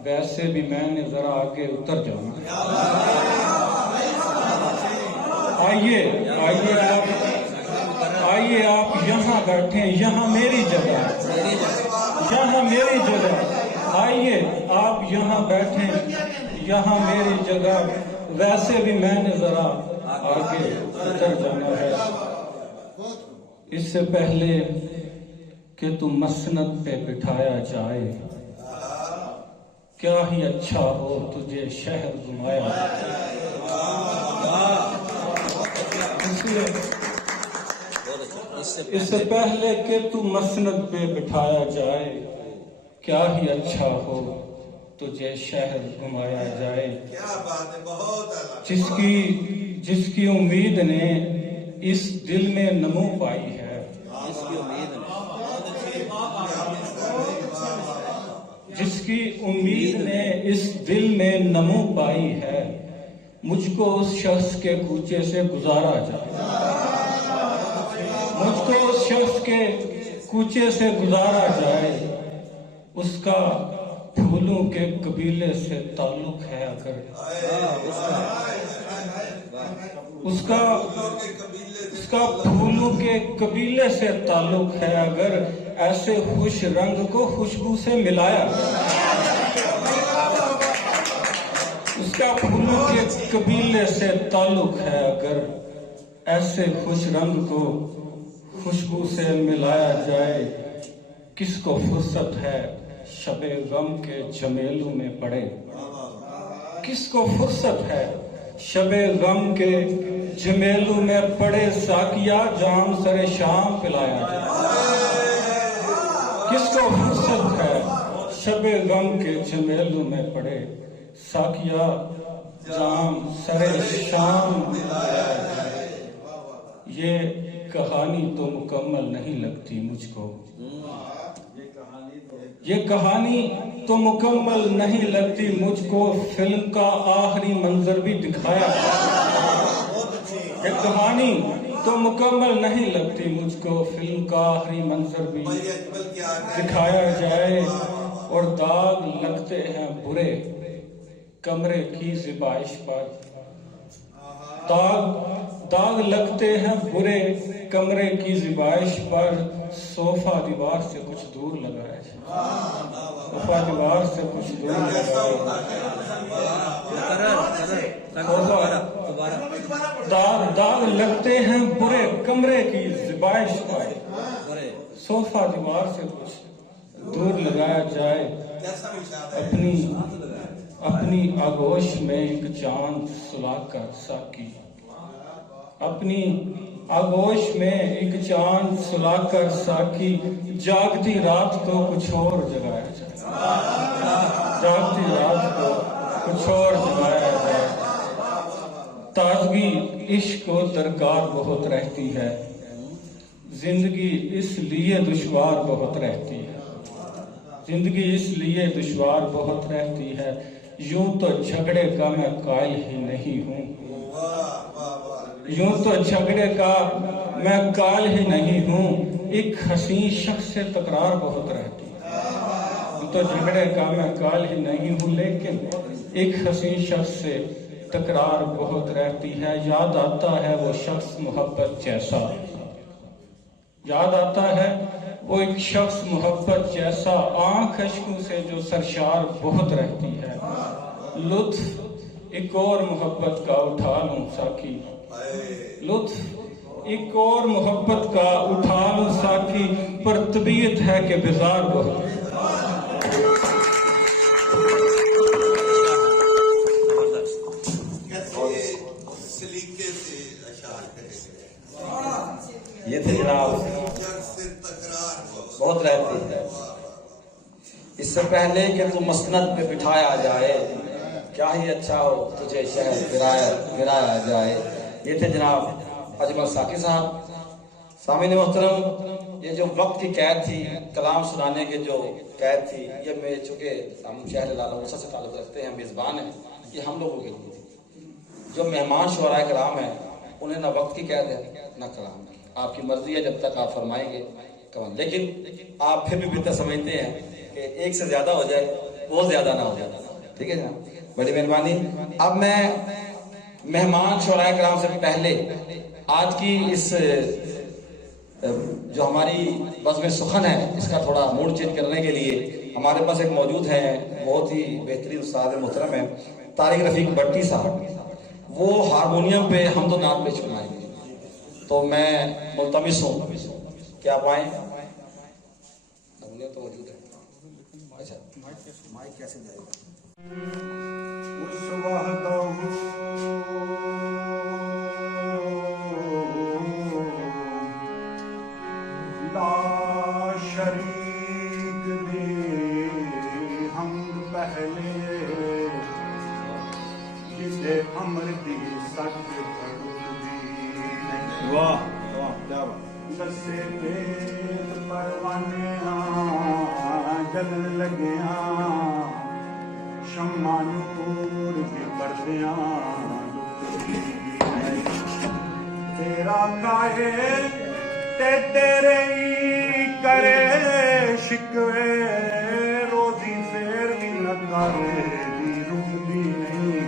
ویسے بھی میں نے ذرا آگے اتر جانا ہے. آئیے آپ یہاں بیٹھیں، یہاں میری جگہ، یہاں میری جگہ. آئیے آپ یہاں بیٹھیں، یہاں میری جگہ، ویسے بھی میں نے ذرا آگے اتر جانا ہے. اس سے پہلے کہ تم مسند پہ بٹھایا جائے، کیا ہی اچھا ہو تجھے شہر گھمایا. اس سے پہلے کہ تم مسند پہ بٹھایا جائے، کیا ہی اچھا ہو تجھے شہر گھمایا جائے. جس کی امید نے اس دل میں نمو پائی ہے، جس کی امید نے اس دل میں نمو پائی ہے، مجھ کو اس شخص کے کوچے سے گزارا جائے، مجھ کو اس شخص کے کوچے سے گزارا جائے. اس کا پھولوں کے قبیلے سے تعلق ہے اگر، اس کا پھولوں کے قبیلے سے تعلق ہے اگر، ایسے خوش رنگ کو خوشبو سے ملایا. اس کا پھولوں کے قبیلے سے تعلق ہے اگر، ایسے خوش رنگ کو خوشبو سے ملایا جائے. کس کو فرصت ہے شب غم کے جھمیلوں میں پڑے، کس کو فرصت ہے شب غم کے جھمیلوں میں پڑے، ساقیہ جام سر شام پلایا جائے. کس کو فرصت ہے شب غم کے جھمیلوں میں پڑے، ساقیہ جام سر شام پلایا جائے. یہ کہانی تو مکمل نہیں لگتی مجھ کو، یہ کہانی تو مکمل نہیں لگتی مجھ کو، فلم کا آخری منظر بھی دکھایا. یہ کہانی تو مکمل نہیں لگتی مجھ کو، فلم کا آخری منظر بھی دکھایا جائے. اور داغ لگتے ہیں برے کمرے کی زیبائش پر، داغ لگتے ہیں برے کمرے کی زیبائش پر. صوفہ دیوار سے کچھ دور لگایا جائے، صوفہ دیوار سے کچھ دور لگایا جائے. داغ لگتے ہیں برے کمرے کی زیبائش پر، صوفہ دیوار سے کچھ دور لگایا جائے. اپنی آغوش میں ایک چاند سلا کر ساکی، اپنی آغوش میں ایک چاند سلا کر ساکی، جاگتی رات کو کچھ اور جگایا جائے، جاگتی رات کو کچھ اور جگایا جائے. تازگی عشق کو درکار بہت رہتی ہے، زندگی اس لیے دشوار بہت رہتی ہے، زندگی اس لیے دشوار بہت رہتی ہے. یوں تو جھگڑے کا میں قائل ہی نہیں ہوں، یوں تو جھگڑے کا میں قائل ہی نہیں ہوں. ایک حسین شخص سے تکرار بہت رہتی ہے، یوں تو جھگڑے کا میں قائل ہی نہیں ہوں، لیکن ایک حسین شخص سے تکرار بہت رہتی ہے. یاد آتا ہے وہ شخص محبت جیسا، یاد آتا ہے وہ ایک شخص محبت جیسا، آنکھ اشکوں سے جو سرشار بہت رہتی ہے. لطف ایک اور محبت کا اٹھا لوں ساکی، لطف ایک اور محبت کا اٹھا لوں ساکی، پر طبیعت ہے کہ بیزار بہت. یہ تھے جناب بہت رہتی ہے، اس سے پہلے کہ تو مسند پہ بٹھایا جائے، کیا ہی اچھا ہو تجھے شہر گرایا جائے۔ یہ تھے جناب اجمل ساقی صاحب۔ سامعین محترم، یہ جو وقت کی قید تھی، کلام سنانے کے جو قید تھی، یہ میں چونکہ ہم شہر لالہ موسیٰ سے تعلق رکھتے ہیں، میزبان ہیں، یہ ہم لوگوں کے لیے تھی۔ جو مہمان شعراء کلام ہیں انہیں نہ وقت کی قید ہے نہ کلام کی، آپ کی مرضی ہے جب تک آپ فرمائیں گے کلام، لیکن آپ پھر بھی بہتر سمجھتے ہیں کہ ایک سے زیادہ ہو جائے، بہت زیادہ نہ ہو جائے، ٹھیک ہے جناب، بڑی مہربانی۔ اب میں مہمان شعراء کلام سے پہلے آج کی اس جو ہماری بزم سخن ہے اس کا تھوڑا موڈ چینج کرنے کے لیے ہمارے پاس ایک موجود ہیں، بہت ہی بہترین استاد محترم ہیں طارق رفیق بٹی صاحب، وہ ہارمونیم پہ حمد و نعت پیش سنائیں گے، تو میں ملتمس ہوں کہ آپ آئیں۔ ہارمونیم تو موجود ہے، اچھا مائک کیسے جائے گا؟ شریک دے ہم پہلے جدے امر دی سٹ دی واہ واہ کیا بات۔ دسے پیت پروانیاں جلن لگیاں، شمع نور دی پردیاں تیرا کاہے تے تیرے ہی کرے شکوے، روزی پھر بھی نہ کرے دی رکدی نہیں،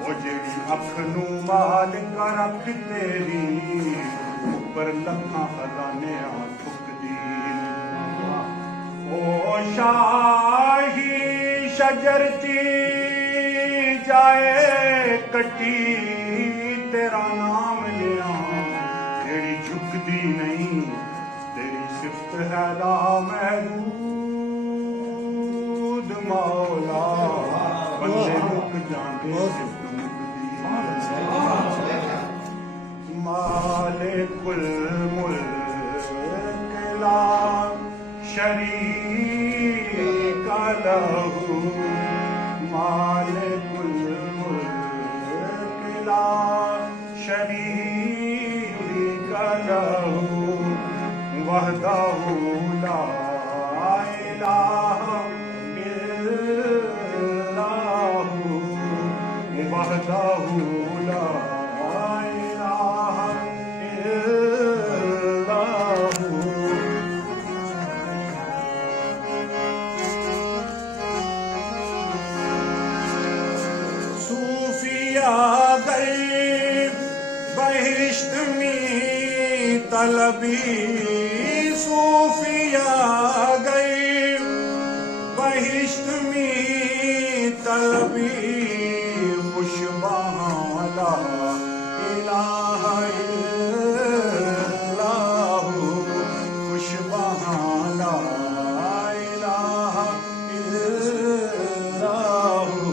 وہ جڑی اکھ نو مالک رکھ تیری اوپر لکھاں خزانے ٹھکدی نہیں۔ او شاہی شجر تی جائے کٹی تیرا نام لیا، تیری جھکدی نہیں، تیری صفت ہے لا محدود مولا، بندے مک جاندے صفت مکدی نہیں۔ مالک الملک لا شریک لہو، مالک الملک لا شریک لہو، وحدہ لا الہ الا ہو، وحدہ لا الہ الا ہو۔ صوفیہ گئے بہشت میں طلبی، صوفیہ گئے بہشت میں طلبی، خوش بہاں لا الہ الا ہو، خوش بہاں لا الہ الا ہو،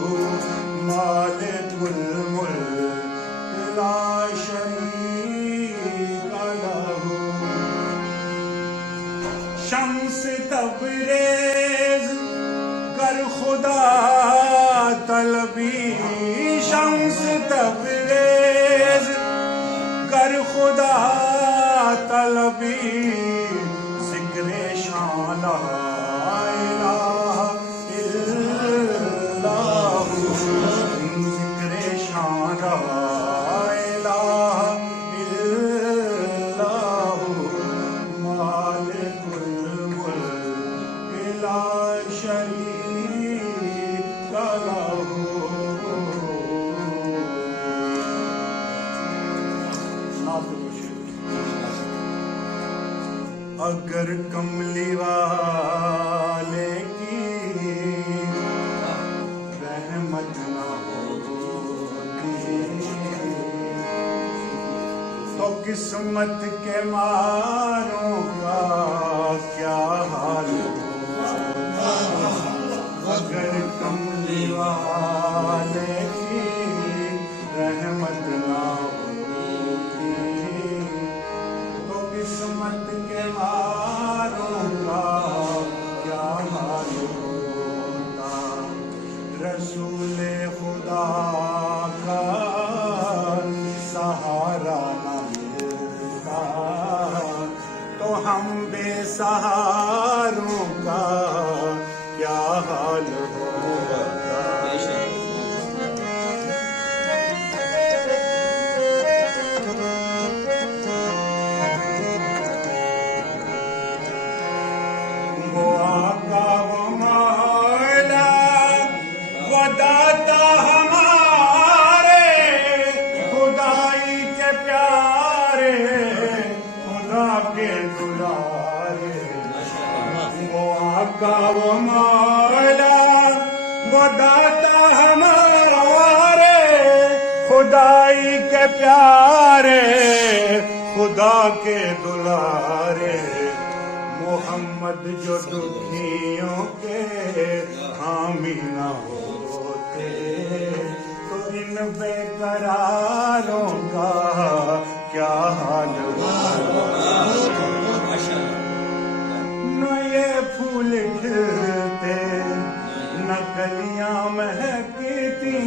مالک الملک لا شریک لہو۔ شمس تبریز گر خدا طلبی، شمس تبریز گر خدا طلبی، ذکر شان لا الہ الا ہو، ذکر شان لا الہ الا ہو، مالک الملک لا شریک لہو۔ اگر کملی والے کی رحمت نہ ہوتی تو قسمت کے ماروں کا کیا حال ہوتا، اگر کملی والے کی رحمت نہ ہوتی تو قسمت کے ماروں بے سہاروں کا کیا حال ہوگا. وہ آقا وہ مولا وہ داتا ہمارے خدائی کے پیارے خدا کے دلارے. وہ آقا وہ مولا وہ داتا ہمارے خدائی کے پیارے خدا کے دلارے. محمد جو دکھیوں کے حامی نہ ہوتے تو ان بے قراروں کا کیا حال ہوگا. نہ یہ پھول کھلتے نہ کلیاں مہکتی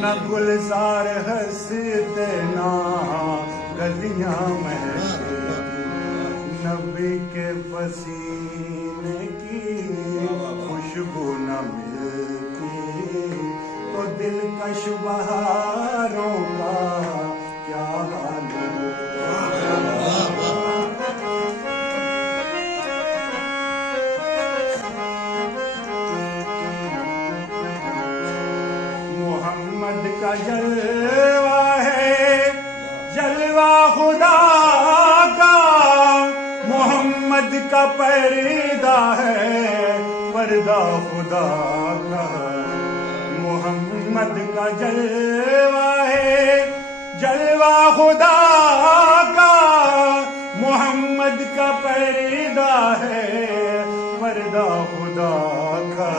نہ گلزار ہنستے نہ گلیاں مہکتی. نبی کے پسینے کی خوشبو نہ ملتی تو دلکش بہاروں کا کیا حال ہوگا. محمد کا جلوہ ہے جلوہ خدا کا. محمد کا پردہ ہے پردہ خدا کا. محمد کا جلوہ ہے جلوہ خدا کا. محمد کا پردہ ہے پردہ خدا کا.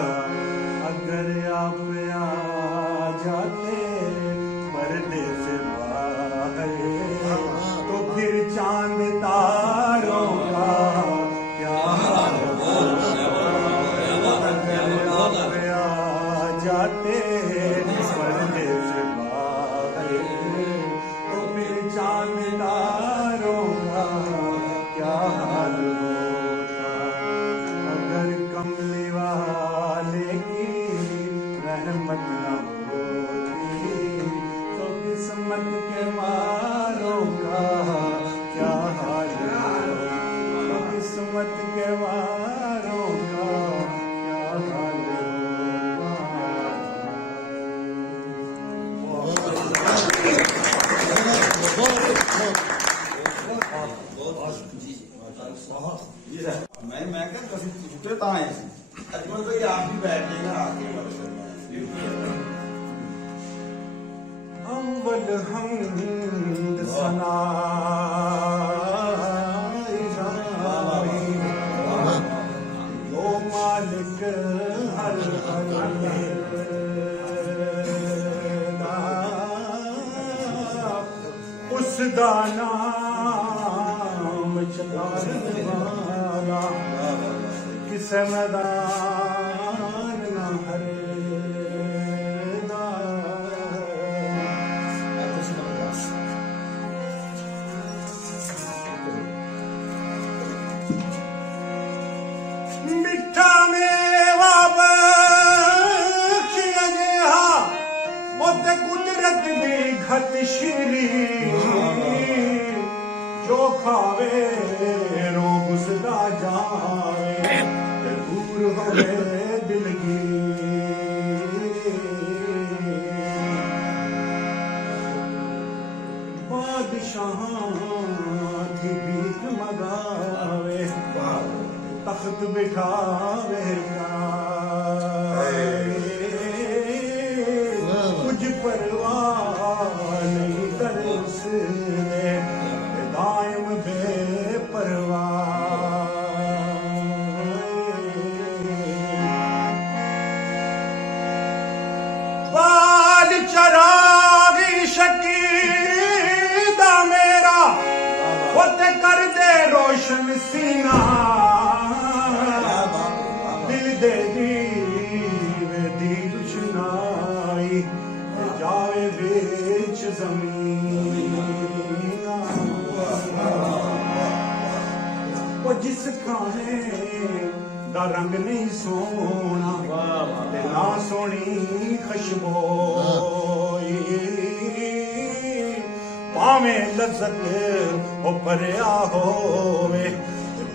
اگر آپ آ جاتے پردے سے باہر تو پھر چاند تاروں کا کیا حال ہوگا. اگر آپ آ جاتے پردے سے باہر تو پھر چاند تاروں کا کیا حال ہوتا. اگر کملی والے کی رحمت نہ ہوتی تو قسمت کے ماروں کا کیا حال ہوگا. تو قسمت کے ماروں کا کیا حال میں کہ چھٹے تا آئے اجمل بھائی آپ بھی بیٹھ جائیں نا آ کے. اول حمد ثنا جو مالک ہر اس دانا چلانے والا کس میدان نہ ہرے. میٹھا میوا بخش اجہا مت قدرت دی گھت شیریں جو کھاوے روگ سدا جاوے تے دور ہوئے دل کی. بادشاہاں تھی بھیک مگاوے تخت بٹھاوے کچھ پرواہ نہیں کر اس نے دائم بے پرواہ. بال چراغی شکیدہ میرا خود کر دے روشن سینہ دل دے دیوے دی روشنائی جاوے بیچ زمین. ਉਹ ਜਿਸ ਖਾਣੇ ਦਾ ਰੰਗ ਨਹੀਂ ਸੋਹਣਾ ਤੇ ਨਾ ਸੋਹਣੀ ਖੁਸ਼ਬੋਈ ਭਾਵੇਂ ਲਜ਼ਤ ਉਹ ਭਰਿਆ ਹੋਵੇ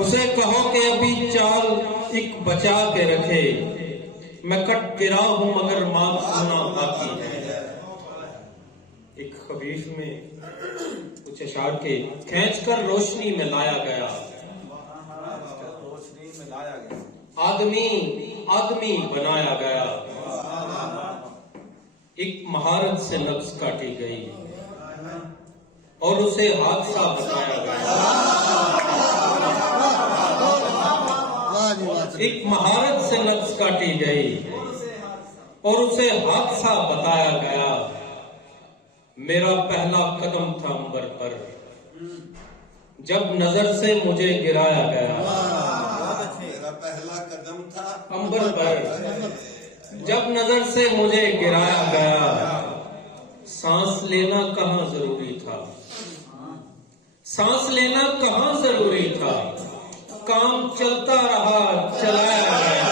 اسے کہو کہ ابھی چال ایک بچا کے رکھے، میں کٹ گرا ہوں مگر ماں سنا باقی ہے۔ ایک خبیث میں کچھ اشعار کے کھینچ کر روشنی میں لایا گیا، آدمی آدمی بنایا گیا، ایک مہارت سے نفس کاٹی گئی اور اسے حادثہ بتایا گیا، ایک مہارت سے نفس کاٹی گئی اور اسے حادثہ بتایا گیا۔ میرا پہلا قدم تھا انبر پر جب نظر سے مجھے گرایا گیا، میرا پہلا قدم تھا انبر پر جب نظر سے مجھے گرایا گیا، سانس لینا کہاں ضروری تھا، سانس لینا کہاں ضروری تھا، کام چلتا رہا چلایا گیا،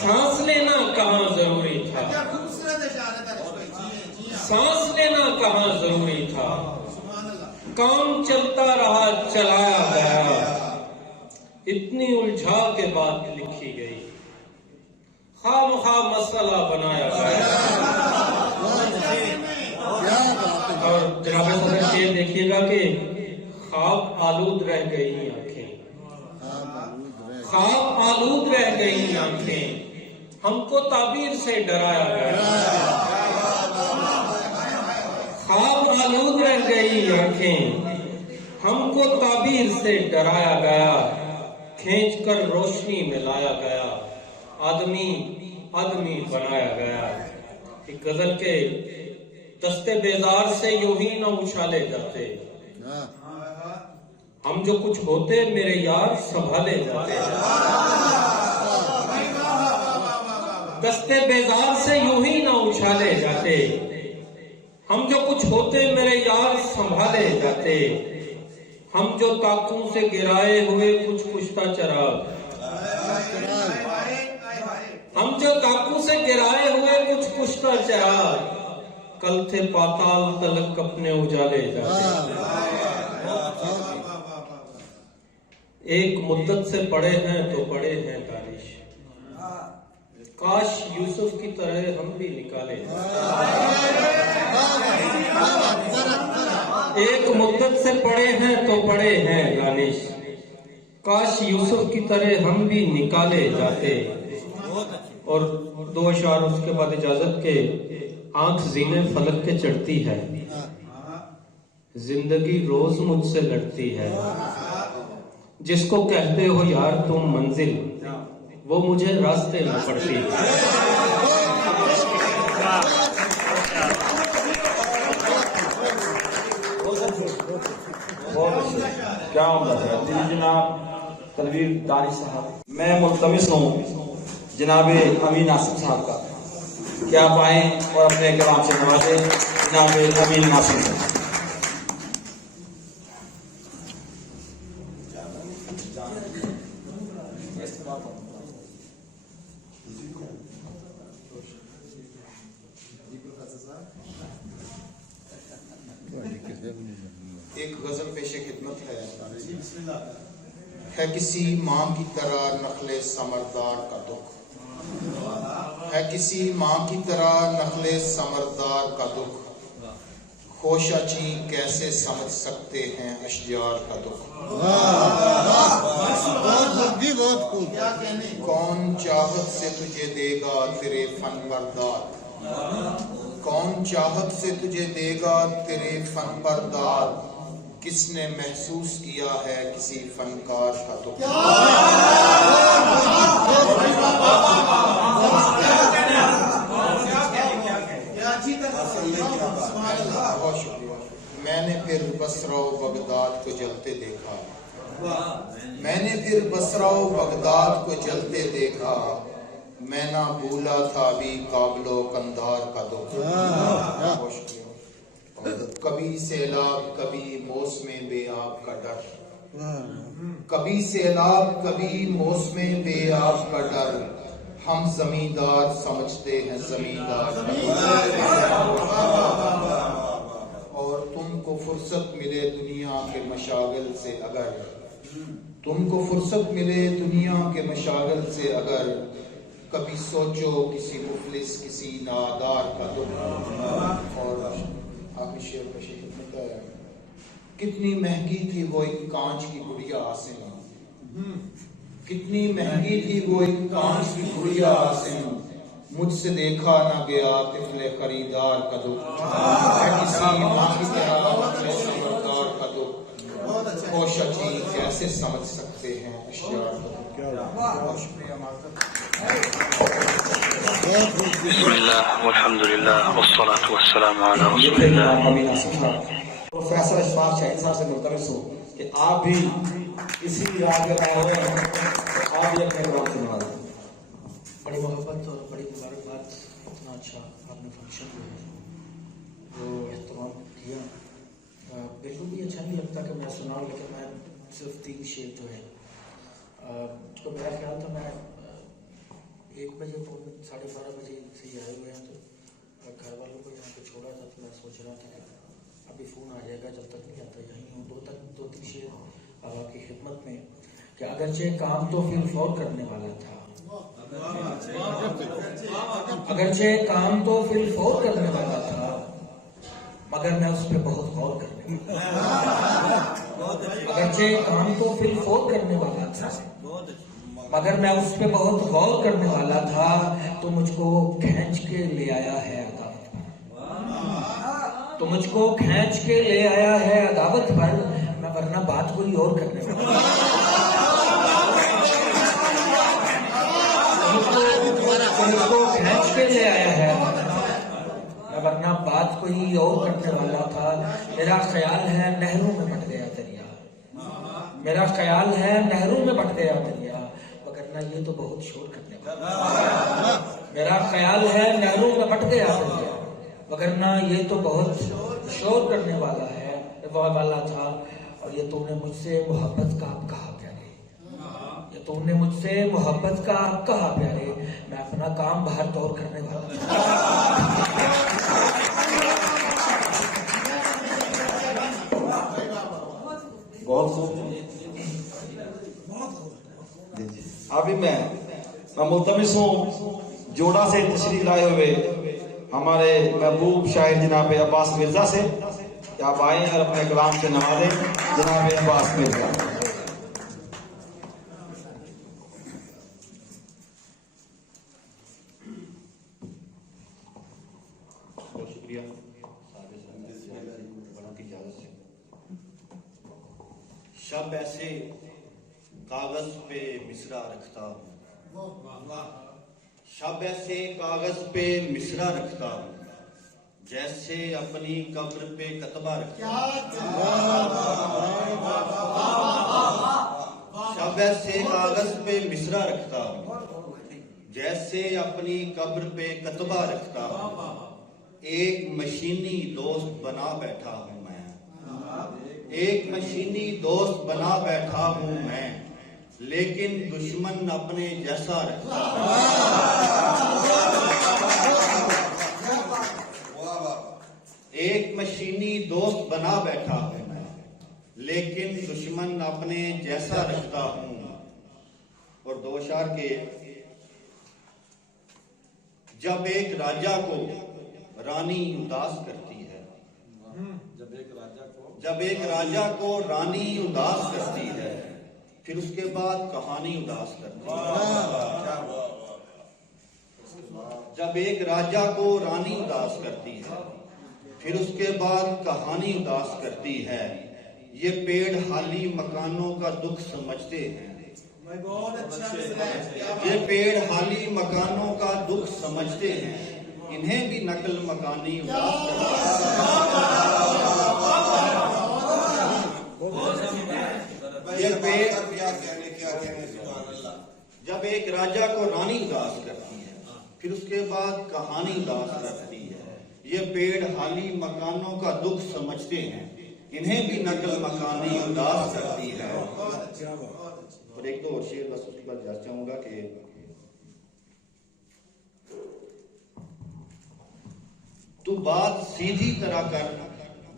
سانس لینا کہاں ضروری تھا، سانس لینا کہاں ضروری تھا، کام چلتا رہا چلایا گیا، اتنی الجھا کے بات لکھی گئی، خواہ مخواہ مسئلہ بنایا گیا۔ اور جناب صدر شعر دیکھیے گا کہ خواب آلود رہ گئی آنکھیں، خواب آلود رہ گئی آنکھیں، ہم کو تعبیر سے ڈرایا گیا، خواب آلود رہ گئی آنکھیں، ہم کو تعبیر سے ڈرایا گیا، کھینچ کر روشنی میں لایا گیا، آدمی آدمی بنایا گیا۔ ایک غزل کے دستے بیزار سے یوں ہی نہ اچھالے جاتے، ہم جو کچھ ہوتے میرے یار سنبھالے جاتے، دستے بیزار سے یوں ہی نہ اچھالے جاتے، ہم جو کچھ ہوتے میرے یار سنبھالے جاتے، ہم جو طاقوں سے گرائے ہوئے کچھ کشتہ چراغ، ہم جو طاقوں سے گرائے ہوئے کچھ کشتہ چراغ، کل تھے پاتال تلک اپنے اجالے جاتے۔ ایک مدت سے پڑے ہیں تو پڑے ہیں دانش، کاش یوسف کی طرح ہم بھی نکالے جاتے۔ ایک مدت سے پڑے ہیں تو پڑے ہیں دانش، کاش یوسف کی طرح ہم بھی نکالے جاتے۔ اور دو اشعار اس کے بعد اجازت کے، آنکھ زینے فلک کے چڑھتی ہے، زندگی روز مجھ سے لڑتی ہے، جس کو کہتے ہو یار تم منزل، وہ مجھے راستے میں پڑتی ہے۔ کیا عمدہ ہے جی جناب تنویر دانی صاحب۔ میں ملتمس ہوں جناب امین ناصر صاحب کا کہ آپ آئیں اور اپنے کلام سے نوازیں جناب امین ناصر صاحب۔ ایک غزل پیش خدمت ہے کسی ماں کی طرح نخل ثمردار کا دکھ، ہے کسی ماں کی طرح نخل ثمردار کا دکھ، خوشا چی کیسے سمجھ سکتے ہیں اشجار کا دکھ، کون چاہت سے تجھے دے گا تیرے فن بردار، کون چاہت سے تجھے دے گا تیرے فن بردار، کس نے محسوس کیا ہے کسی فنکار کا دکھ۔ بہت شکریہ۔ میں نے پھر بصرہ و بغداد کو جلتے دیکھا، میں نے پھر بصرہ و بغداد کو جلتے دیکھا، میں نہ بھولا تھا بھی کابل و قندار کا دکھ۔ بہت شکریہ۔ کبھی سیلاب کبھی موسم بے آب کا ڈر، کبھی سیلاب کبھی موسم بے آب کا ڈر، ہم زمیندار سمجھتے ہیں زمیندار کا ڈر، اور تم کو فرصت ملے دنیا کے مشاغل سے اگر، تم کو فرصت ملے دنیا کے مشاغل سے اگر، کبھی سوچو کسی مفلس کسی نادار کا دکھ۔ اور آخری شعر کا خدمت ہے، کتنی مہنگی تھی وہ ایک کانچ کی گڑیا آسن، کتنی مہنگی تھی وہ ایک کانچ کی گڑیا آسن، مجھ سے دیکھا نہ گیا طفل خریدار کا دکھ، ہے کسی ماں کی طرح اپنے سمجھدار کا دکھ، خوش اچھی کیسے سمجھ سکتے ہیں اشیاء کا دکھ۔ بہت شکریہ معذرت۔ بسم اللہ والحمد للہ والصلاة والسلام علی رسول اللہ۔ پروفیسر اشفاق شاہین صاحب سے ملتمس ہوں کہ آپ بھی اسی راہ کے آئے ہوئے ہیں، آپ بھی اپنے پروگرام سے نواز دیں۔ بڑی محبت اور بڑی مبارکباد، اتنا اچھا آپ نے فنکشن جو ہے وہ اہتمام کیا۔ بالکل بھی اچھا نہیں لگتا کہ میں سناؤں، لیکن میں صرف 3 شعر جو ہے تو میرا خیال تھا میں 1 بجے 12:30 بجے سے ہی آئے ہوئے ہیں، تو گھر والوں کو یہاں پہ چھوڑا تھا، تو میں سوچ رہا تھا کہ ابھی فون آ جائے گا، جب تک نہیں آتا یہیں ہوں۔ 2-3 شعر آپ کی خدمت میں کہ اگرچہ کام تو فی الفور کرنے والا تھا، اگرچہ کام تو فی الفور کرنے والا تھا، مگر میں اس پہ بہت غور کرنے والا، اگرچہ کام تو فی الفور کرنے والا تھا، مگر میں اس پہ بہت غور کرنے والا تھا، تو مجھ کو کھینچ کے لے آیا ہے عداوت پر، تو مجھ کو کھینچ کے لے آیا ہے عداوت پر، میں ورنہ بات کوئی اور کرنے والا مجھ کو کھینچ کے لے آیا ہے، میں ورنہ بات کوئی اور کرنے والا تھا۔ میرا خیال ہے نہروں میں بٹ گیا دریا، میرا خیال ہے نہروں میں بٹ گیا دریا، وگرنہ یہ تو بہت شور کرنے والا، میرا خیال ہے نہروں میں بٹ گیا دریا، وگرنہ یہ تو بہت شور کرنے والا تھا۔ اور یہ تو نے مجھ سے محبت کا اب کہا پیارے، یہ تو نے مجھ سے محبت کا اب کہا پیارے، میں اپنا کام باہر دور کرنے والا تھا۔ بہت خوب۔ ابھی میں ملتمس ہوں جوڑا سے تشریف لائے ہوئے ہمارے محبوب شاعر جناب عباس مرزا سے کہ آپ آئیں اور اپنے کلام سے نوازیں جناب عباس مرزا۔ بہت شکریہ کی اجازت سے۔ شب ایسے کاغذ پہ مصرع رکھتا ہوں، شب ایسے کاغذ پہ مصرع رکھتا ہوں، جیسے اپنی قبر پہ کتبہ رکھتا ہوں، شب ایسے کاغذ پہ مصرع رکھتا ہوں، جیسے اپنی قبر پہ کتبہ رکھتا ہوں، ایک مشینی دوست بنا بیٹھا ہوں میں، ایک مشینی دوست بنا بیٹھا ہوں میں، لیکن دشمن اپنے جیسا رکھتا ایک مشینی دوست بنا بیٹھا ہوں میں، لیکن دشمن اپنے جیسا رکھتا ہوں۔ اور 2 اشعار کے، جب ایک راجا کو رانی اداس کرتی ہے، جب ایک راجا کو رانی اداس کرتی ہے، پھر اس کے بعد کہانی اداس کرتی ہے، جب ایک راجا کو رانی اداس کرتی ہے، پھر اس کے بعد کہانی اداس کرتی ہے، یہ پیڑ حالی مکانوں کا دکھ سمجھتے ہیں، یہ پیڑ حالی مکانوں کا دکھ سمجھتے ہیں، انہیں بھی نقل مکانی اداس جب ایک راجا کو رانی اداس کرتی ہے، پھر اس کے بعد کہانی اداس کرتی ہے، یہ پیڑ حالی مکانوں کا دکھ سمجھتے ہیں، انہیں بھی نقل مکانی اداس کرتی ہے۔ اور 1-2 اور شعر بس اس کے بعد جانا چاہوں گا کہ تو بات سیدھی طرح کر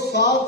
7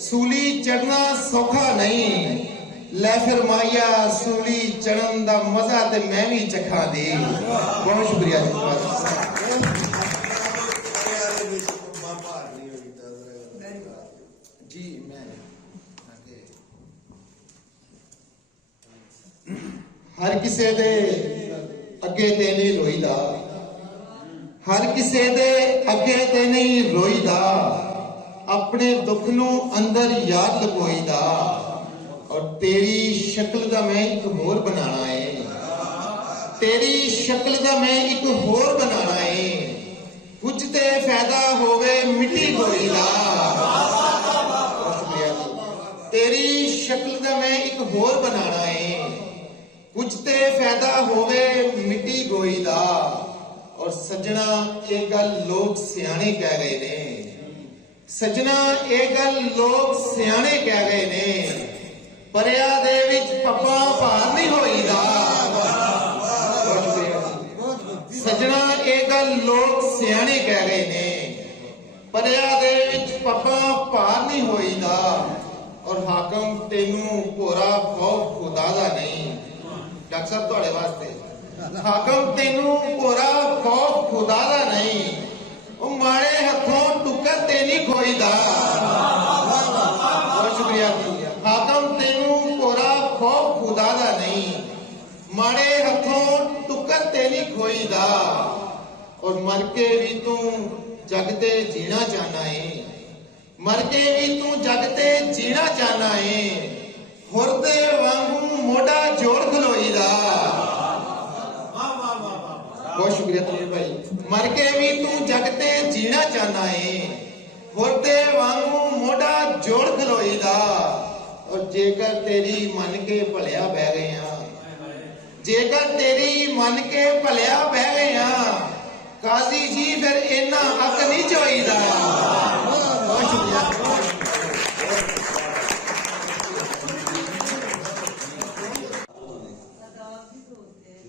ਸੂਲੀ ਚੜਨਾ ਸੌਖਾ ਨਹੀਂ, ਲੈ ਫਿਰ ਮਾਇਆ ਸੂਲੀ ਚੜਨ ਦਾ ਮਜ਼ਾ ਤੇ ਮੈਂ ਵੀ ਚਖਾ ਦੇ। ਬਹੁਤ ਸ਼ੁਕਰੀਆ ਜੀ। ਮੈਂ ਹਰ ਕਿਸੇ ਦੇ ਅੱਗੇ ਤੇ ਨਹੀਂ ਰੋਈਦਾ, ਹਰ ਕਿਸੇ ਦੇ ਅੱਗੇ ਤੇ ਨਹੀਂ ਰੋਈਦਾ, ਆਪਣੇ ਦੁੱਖ ਨੂੰ ਅੰਦਰ ਯਾਦ ਲਕੋਈਦਾ। ਔਰ ਤੇਰੀ ਸ਼ਕਲ ਦਾ ਮੈਂ ਇੱਕ ਹੋਰ ਬਣਾਣਾ ਏ, ਤੇਰੀ ਸ਼ਕਲ ਦਾ ਮੈਂ ਇੱਕ ਹੋਰ ਬਣਾਣਾ ਏ, ਕੁਝ ਤੇ ਫਾਇਦਾ ਹੋਵੇ ਮਿੱਟੀ ਗੋਈ ਦਾ। ਤੇਰੀ ਸ਼ਕਲ ਦਾ ਮੈਂ ਇੱਕ ਹੋਰ ਬਣਾਣਾ ਏ, ਕੁਝ ਤੇ ਫਾਇਦਾ ਹੋਵੇ ਮਿੱਟੀ ਗੋਈ ਦਾ। ਔਰ ਸੱਜਣਾ ਇਹ ਗੱਲ ਲੋਕ ਸਿਆਣੇ ਕਹਿ ਗਏ ਨੇ, ਸੱਜਣਾ ਇਹ ਗੱਲ ਲੋਕ ਸਿਆਣੇ ਕਹਿ ਗਏ ਨੇ, ਪਰਿਆ ਦੇ ਵਿੱਚ ਪੱਪਾ ਭਾਰ ਨਹੀਂ ਹੋਈਦਾ। ਸੱਜਣਾ ਇਹ ਗੱਲ ਲੋਕ ਸਿਆਣੇ ਕਹਿ ਗਏ ਨੇ, ਪਰਿਆ ਦੇ ਵਿੱਚ ਪੱਪਾ ਭਾਰ ਨਹੀਂ ਹੋਈਦਾ। ਔਰ ਹਾਕਮ ਤੈਨੂੰ ਭੋਰਾ ਖੌਫ ਖੁਦਾ ਦਾ ਨਹੀਂ। ਡਾਕਟਰ ਸਾਹਿਬ ਤੁਹਾਡੇ ਵਾਸਤੇ, ਹਾਕਮ ਤੈਨੂੰ ਭੋਰਾ ਖੌਫ ਖੁਦਾ ਦਾ ਨਹੀਂ, ਉਹ ਮਾੜੇ ਹੱਥੋਂ ਟੁੱਕਰ ਤੇ ਨਹੀਂ ਖੋਈਦਾ। ਬਹੁਤ ਸ਼ੁਕਰੀਆ। ਹਾਕਮ ਤੈਨੂੰ ਭੋਰਾ ਖੌਫ ਖੁਦਾ ਦਾ ਨਹੀਂ, ਮਾੜੇ ਹੱਥੋਂ ਟੁੱਕਰ ਤੇ ਨਹੀਂ ਖੋਈਦਾ। ਔਰ ਮਰ ਕੇ ਵੀ ਤੂੰ ਜਗ ਤੇ ਜੀਣਾ ਚਾਹਨਾ ਏ, ਮਰ ਕੇ ਵੀ ਤੂੰ ਜਗ ਤੇ ਜੀਣਾ ਚਾਹਨਾ ਏ, ਹੁਰਦੇ ਵਾਂਗੂ ਮੋਢਾ ਜੋੜ ਖਲੋਈਦਾ। ਬਹੁਤ ਸ਼ੁਕਰੀਆ ਤਨਵੀਰ ਭਾਈ। ਮਰ ਕੇ ਵੀ ਤੂੰ ਜਗ ਤੇ ਜੀਣਾ ਚਾਹਨਾ ਏ, ਹੁਰਦੇ ਵਾਂਗੂ ਮੋਢਾ ਜੋੜ ਖਲੋਈਦਾ। ਔਰ ਜੇਕਰ ਤੇਰੀ ਮੰਨ ਕੇ ਭਲਿਆ ਬਹਿ ਗਏ ਆ, ਜੇਕਰ ਤੇਰੀ ਮੰਨ ਕੇ ਭਲਿਆ ਬਹਿ ਗਏ ਆ, ਕਾਜ਼ੀ ਜੀ ਫਿਰ ਇੰਨਾ ਹੱਕ ਨਹੀਂ ਚੋਈਦਾ। ਬਹੁਤ ਸ਼ੁਕਰੀਆ।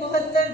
72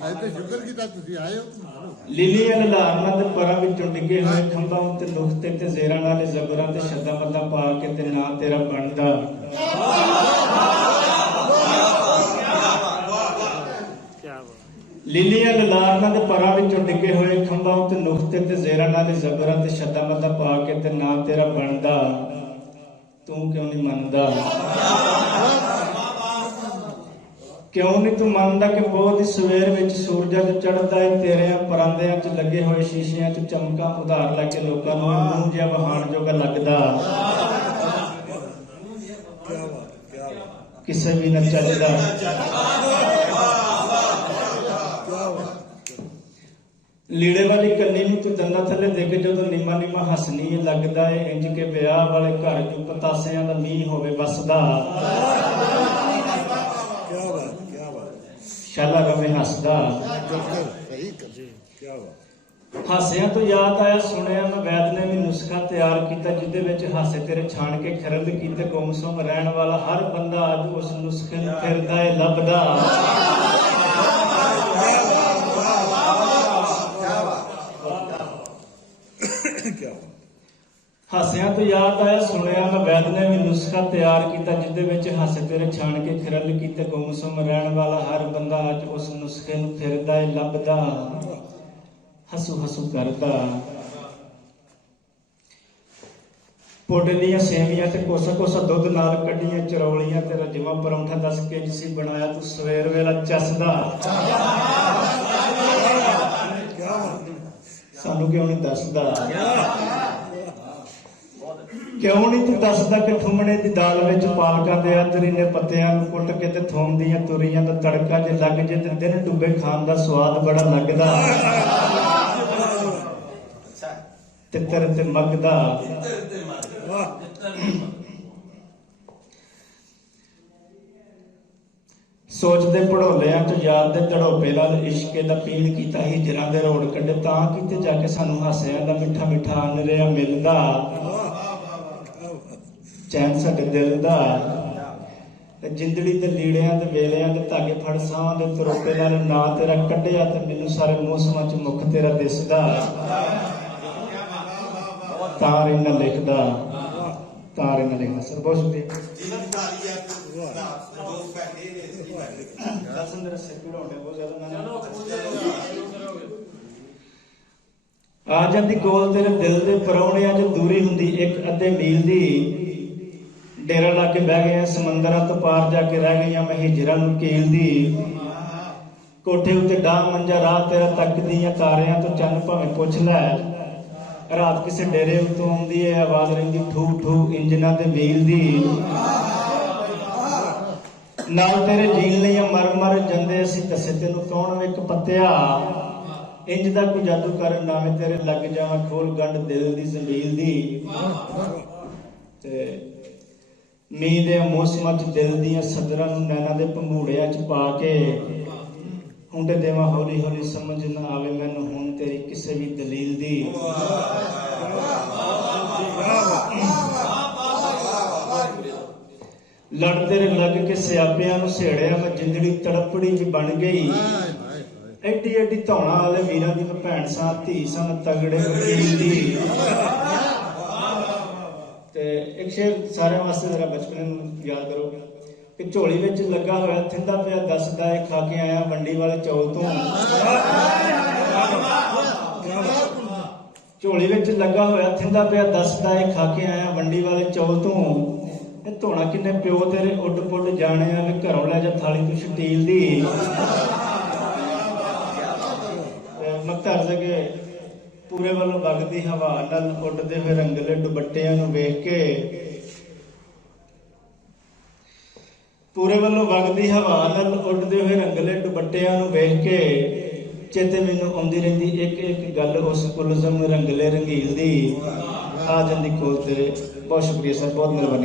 ਅੱਜ ਤੇ ਸ਼ੁਕਰ ਕੀਤਾ ਤੁਸੀਂ ਆਏ ਹੋ ਲੀਲੀਆਂ ਲਾਰਨਾਂ ਦੇ ਪਰਾਂ ਵਿੱਚੋਂ ਡਿੱਗੇ ਹੋਏ ਖੰਭਾਂ ਉੱਤੇ ਨੁਕਤੇ ਤੇ ਜ਼ੇਰਾਂ ਨਾਲ ਜ਼ਬਰਾਂ ਤੇ ਸ਼ੱਦਾਂ ਬੱਦਾਂ ਪਾ ਕੇ ਤੇ ਨਾਂ ਤੇਰਾ ਬਣਦਾ ਲੀਲੀਆਂ ਲਾਰਨਾਂ ਦੇ ਪਰਾਂ ਵਿੱਚੋਂ ਡਿੱਗੇ ਹੋਏ ਖੰਭਾਂ ਉੱਤੇ ਨੁਕਤੇ ਤੇ ਜ਼ੇਰਾਂ ਨਾਲ ਜ਼ਬਰਾਂ ਤੇ ਸ਼ੱਦਾਂ ਬੱਦਾਂ ਪਾ ਕੇ ਤੇ ਨਾਂ ਤੇਰਾ ਬਣਦਾ ਤੂੰ ਕਿਉਂ ਨਹੀਂ ਮੰਨਦਾ ਕਿਉਂ ਨਹੀਂ ਤੂੰ ਮੰਨਦਾ ਕਿ ਬਹੁਤ ਹੀ ਸਵੇਰ ਵਿੱਚ ਸੂਰਜ ਜਦ ਚੜ੍ਹਦਾ ਹੈ ਤੇਰਿਆਂ ਪਰਾਂਦਿਆਂ 'ਚ ਲੱਗੇ ਹੋਏ ਸ਼ੀਸ਼ਿਆਂ 'ਚ ਚਮਕਾਂ ਉਧਾਰ ਲੈ ਕੇ ਲੋਕਾਂ ਨੂੰ ਮੂੰਹ ਜਿਹਾ ਵਹਾਣ ਜੋਗਾ ਲੱਗਦਾ ਕਿਸੇ ਵੀ ਨਾ ਚੱਲਦਾ ਲੀੜੇ ਵਾਲੀ ਕੰਨੀ ਨੂੰ ਤੂੰ ਦੰਦਾਂ ਥੱਲੇ ਦੇ ਕੇ ਜਦੋਂ ਨੀਮਾ ਨੀਮਾ ਹੱਸਣੀ ਲੱਗਦਾ ਏ ਇੰਜ ਕੇ ਵਿਆਹ ਵਾਲੇ ਘਰ 'ਚ ਪਤਾਸਿਆਂ ਦਾ ਮੀਂਹ ਹੋਵੇ ਵਸਦਾ ਸ਼ਾਲਾ ਰਵੇ ਹੱਸਦਾ ਹਾਸਿਆਂ ਤੋਂ ਯਾਦ ਆਇਆ ਸੁਣਿਆ ਮੈਂ ਵੈਦ ਨੇ ਵੀ ਨੁਸਖਾ ਤਿਆਰ ਕੀਤਾ ਜਿਹਦੇ ਵਿੱਚ ਹਾਸੇ ਤੇਰੇ ਛਾਣ ਕੇ ਖਰਲ ਕੀਤੇ ਗੁੰਮਸੁੰਮ ਰਹਿਣ ਵਾਲਾ ਹਰ ਬੰਦਾ ਅੱਜ ਉਸ ਨੁਸਖੇ ਨੂੰ ਫਿਰਦਾ ਏ ਲੱਭਦਾ ਹਾਸਿਆਂ ਤੋਂ ਯਾਦ ਆਇਆ ਸੁਣਿਆ ਮੈਂ ਵੈਦ ਨੇ ਵੀ ਨੁਸਖਾ ਤਿਆਰ ਕੀਤਾ ਜਿਹਦੇ ਵਿੱਚ ਹਾਸੇ ਤੇਰੇ ਛਾਣ ਕੇ ਖਰਲ ਕੀਤੇ ਗੁੰਮਸੁੰਮ ਰਹਿਣ ਵਾਲਾ ਹਰ ਬੰਦਾ ਅੱਜ ਉਸ ਨੁਸਖੇ ਨੂੰ ਫਿਰਦਾ ਏ ਲੱਭਦਾ ਹਸੂ ਹਸੂ ਕਰਦਾ ਪੋਟੇ ਦੀਆਂ ਸੇਵੀਆਂ ਤੇ ਕੋਸਾ ਕੋਸਾ ਦੁੱਧ ਨਾਲ ਕੱਢੀਆਂ ਚਰੌਲੀਆਂ ਤੇ ਰਜਵਾ ਪਰੌਂਠਾ ਦੱਸ ਕੇ ਜਿਸੀ ਬਣਾਇਆ ਤੂੰ ਸਵੇਰ ਵੇਲਾ ਚੱਸਦਾ ਸਾਨੂੰ ਕਿਉਂ ਨਹੀਂ ਦੱਸਦਾ ਕਿਉਂ ਨਹੀਂ ਤੂੰ ਦੱਸਦਾ ਕਿ ਠੁੰਮਣੇ ਦੀ ਦਾਲ ਵਿੱਚ ਪਾਲਕਾਂ ਦੇ ਅਦਰੀਨੇ ਪੱਤਿਆਂ ਨੂੰ ਕੁੱਟ ਕੇ ਤੇ ਥੋਮ ਦੀਆਂ ਤੁਰੀਆਂ ਦਾ ਤੜਕਾ ਜੇ ਲੱਗ ਜੇ ਤੇ ਦਿਨ ਡੁੱਬੇ ਖਾਣ ਦਾ ਸਵਾਦ ਬੜਾ ਲੱਗਦਾ ਤਿੱਤਰ ਤੇ ਮੱਗਦਾ ਸੋਚਦੇ ਪੜੋਲਿਆਂ ਚ ਯਾਦ ਦੇ ਧੜੋਪੇ ਨਾਲ ਇਸ਼ਕੇ ਦਾ ਪੀਣ ਕੀਤਾ ਹਿਜਰਾਂ ਦੇ ਰੋੜ ਕੱਢੇ ਤਾਂ ਕਿਤੇ ਜਾ ਕੇ ਸਾਨੂੰ ਹਾਸਿਆਂ ਦਾ ਮਿੱਠਾ ਮਿੱਠਾ ਅਨਰਿਆ ਮਿਲਦਾ ਚੈਨ ਸਾਡੇ ਦਿਲ ਦਾ ਜਿੰਦੜੀ ਤੇ ਲੀੜਿਆਂ ਤੇ ਵੇਲਿਆਂ ਦੇ ਧਾਗੇ ਫੜ ਸਾਹਾਂ ਦੇ ਤਰੋਪੇ ਨਾਲ ਨਾ ਤੇਰਾ ਕੱਢਿਆ ਤੇ ਮੈਨੂੰ ਸਾਰੇ ਮੌਸਮਾਂ 'ਚ ਮੁਖ ਤੇਰਾ ਦਿਸਦਾ ਤਾਰ ਇਹਨਾਂ ਲਿਖਦਾ ਤਾਰ ਇਹਨਾਂ ਲਿਖਦਾ ਸਰ ਬਹੁਤ ਸ਼ੁਕਰੀਆ ਆ ਜਾਂਦੀ ਕੋਲ ਤੇਰੇ ਦਿਲ ਦੇ ਪਰੌਣਿਆਂ 'ਚ ਦੂਰੀ ਹੁੰਦੀ ਇੱਕ ਅੱਧੇ ਮੀਲ ਦੀ ਡੇਰਾ ਲਾ ਕੇ ਬਹਿ ਗਏ ਸਮੁੰਦਰਾਂ ਤੋਂ ਪਾਰ ਜਾ ਕੇ ਰਹਿ ਗਈਆਂ ਮੈਂ ਹਿਜਰਾਂ ਨੂੰ ਕੀਲਦੀ ਕੋਠੇ ਉੱਤੇ ਡਾਂਗ ਮੰਜਾ ਰਾਤ ਤੇਰਾ ਤੱਕਦੀਆਂ ਤਾਰਿਆਂ ਤੋਂ ਚੰਨ ਭਾਵੇਂ ਪੁੱਛ ਲੈ ਰਾਤ ਕਿਸੇ ਡੇਰੇ ਉੱਤੋਂ ਆਉਂਦੀ ਹੈ ਆਵਾਜ਼ ਰਹਿੰਦੀ ਠੂ ਠੂ ਇੰਜਨਾਂ ਦੇ ਵੀਲ ਦੀ ਨਾਲ ਤੇਰੇ ਜੀਣ ਲਈਆਂ ਮਰ ਮਰ ਜਾਂਦੇ ਅਸੀਂ ਦੱਸੇ ਤੈਨੂੰ ਕੌਣ ਵੇਖ ਪੱਤਿਆ ਇੰਜ ਦਾ ਕੋਈ ਜਾਦੂ ਕਰਨ ਨਾਵੇਂ ਤੇਰੇ ਲੱਗ ਜਾਵਾਂ ਖੋਲ ਗੰਢ ਦਿਲ ਦੀ ਜ਼ਮੀਲ ਦੀ ਤੇ ਮੀਂਹ ਦੇ ਮੌਸਮਾਂ 'ਚ ਦਿਲ ਦੀਆਂ ਸਦਰਾਂ ਨੂੰ ਨੈਣਾਂ ਦੇ ਭੰਗੂੜਿਆਂ 'ਚ ਪਾ ਕੇ ਹੁੰਡੇ ਦੇਵਾਂ ਹੌਲੀ ਹੌਲੀ ਸਮਝ ਨਾ ਆਵੇ ਮੈਨੂੰ ਹੁਣ ਤੇਰੀ ਕਿਸੇ ਵੀ ਦਲੀਲ ਦੀ ਲੜ ਤੇਰੇ ਲੱਗ ਕੇ ਸਿਆਪਿਆਂ ਨੂੰ ਸੇੜਿਆ ਮੈਂ ਜਿੰਦੜੀ ਤੜਪੜੀ ਜੀ ਬਣ ਗਈ ਐਡੀ ਐਡੀ ਧੌਣਾ ਵਾਲੇ ਵੀਰਾਂ ਦੀ ਮੈਂ ਭੈਣ ਸਾਂ ਧੀ ਸਾਂ ਤਗੜੇ ਵਕੀਲ ਦੀ ਤੇ ਇੱਕ ਸ਼ੇਰ ਸਾਰਿਆਂ ਵਾਸਤੇ ਜਰਾ ਬਚਪਨ ਨੂੰ ਯਾਦ ਕਰੋ ਕਿ ਝੋਲੀ ਵਿੱਚ ਲੱਗਾ ਹੋਇਆ ਥਿੰਦਾ ਪਿਆ ਦੱਸਦਾ ਏ ਖਾ ਕੇ ਆਇਆ ਵੰਡੀ ਵਾਲੇ ਚੌਲ ਤੋਂ ਝੋਲੀ ਵਿੱਚ ਲੱਗਾ ਹੋਇਆ ਥਿੰਦਾ ਪਿਆ ਦੱਸਦਾ ਏ ਖਾ ਕੇ ਆਇਆ ਵੰਡੀ ਵਾਲੇ ਚੌਲ ਤੋਂ ਇਹ ਧੋਣਾ ਕਿੰਨੇ ਪਿਓ ਤੇਰੇ ਉੱਡ ਪੁੱਡ ਜਾਣਿਆ ਵੀ ਘਰੋਂ ਲੈ ਜਾ ਥਾਲੀ ਤੂੰ ਸਟੀਲ ਦੀ ਮਕਤਾਰ ਜਗੇ ਪੂਰੇ ਵੱਲੋਂ ਵਗਦੀ ਹਵਾ ਨਾਲ ਉੱਡਦੇ ਹੋਏ ਰੰਗਲੇ ਦੁਪੱਟਿਆਂ ਨੂੰ ਵੇਖ ਕੇ ਪੂਰੇ ਵੱਲੋਂ ਵਗਦੀ ਹਵਾ ਨਾਲ ਉੱਡਦੇ ਹੋਏ ਰੰਗਲੇ ਦੁਪੱਟਿਆਂ ਨੂੰ ਵੇਖ ਕੇ ਚੇਤੇ ਮੈਨੂੰ ਆਉਂਦੀ ਰਹਿੰਦੀ ਇੱਕ ਇੱਕ ਗੱਲ ਉਸ ਕੁਲਜ਼ਮ ਰੰਗਲੇ ਰੰਗੀਲ ਦੀ ਆ ਜਾਂਦੀ ਕੋਲ ਤੇਰੇ ਬਹੁਤ ਸ਼ੁਕਰੀਆ ਸਰ ਬਹੁਤ ਮਿਹਰਬਾਨੀ